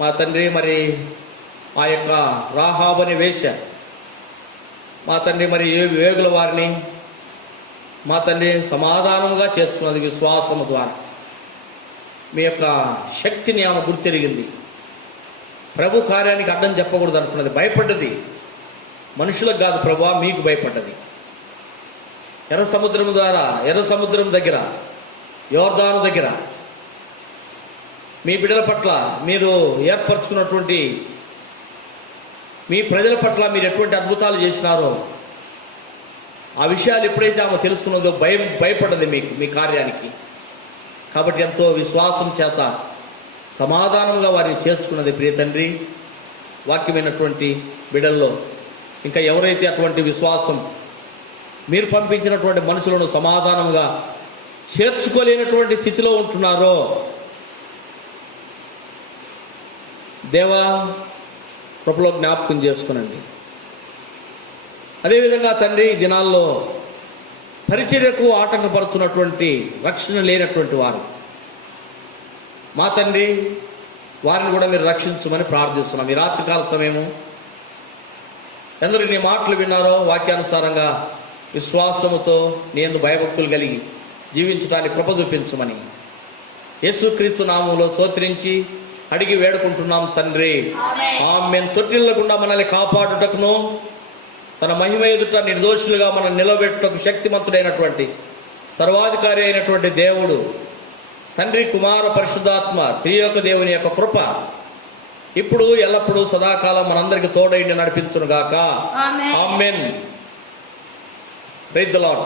మా తండ్రి, మరి మా యొక్క రాహాబని వేశ్య, మా తండ్రి, మరి వేగుల వారిని మా తండ్రి సమాధానంగా చేస్తున్నది విశ్వాసము ద్వారా. మీ యొక్క శక్తిని ఆమె గుర్తెరిగింది. ప్రభు కార్యానికి అడ్డం చెప్పకూడదు అనుకున్నది, భయపడ్డది. మనుషులకు కాదు ప్రభా, మీకు భయపడ్డది. ఎర్ర సముద్రం దగ్గర, యోర్దాను దగ్గర మీ బిడ్డల పట్ల మీరు ఏర్పరచుకున్నటువంటి మీ ప్రజల పట్ల మీరు ఎటువంటి అద్భుతాలు చేసినారో ఆ విషయాలు ఎప్పుడైతే ఆమె తెలుసుకున్నదో భయపడ్డది మీ కార్యానికి. కాబట్టి ఎంతో విశ్వాసం చేత సమాధానంగా వారిని చేర్చుకున్నది. ప్రియ తండ్రి, వాక్యమైనటువంటి బిడ్డల్లో ఇంకా ఎవరైతే అటువంటి విశ్వాసం మీరు పంపించినటువంటి మనుషులను సమాధానంగా చేర్చుకోలేనటువంటి స్థితిలో ఉంటున్నారో దేవా, కృపలో జ్ఞాపకం చేసుకునండి. అదేవిధంగా తండ్రి, ఈ దినాల్లో పరిచర్యకు ఆటంకపడుతున్నటువంటి, రక్షణ లేనటువంటి వారు మా తండ్రి, వారిని కూడా మీరు రక్షించమని ప్రార్థిస్తున్నాం. ఈ రాత్రికాల సమయము ఎందరూ నీ మాటలు విన్నారో వాక్యానుసారంగా విశ్వాసముతో నీ యందు భయభక్తులు కలిగి జీవించడానికి కృప చూపించమని యేసుక్రీస్తు నామములో స్తోత్రించి అడిగి వేడుకుంటున్నాం తండ్రి. ఆమేన్. తొట్టిల్లకుండా మనల్ని కాపాడుటకును తన మహిమ ఎదుట నిర్దోషులుగా మనం నిలబెట్టుటకు శక్తిమంతుడైనటువంటి సర్వాధికారి అయినటువంటి దేవుడు తండ్రి, కుమార, పరిశుద్ధాత్మ త్రియొక దేవుని యొక్క కృప ఇప్పుడు ఎల్లప్పుడూ సదాకాలం మనందరికి తోడైండి నడిపించును గాక. ఆమేన్. Praise the lord.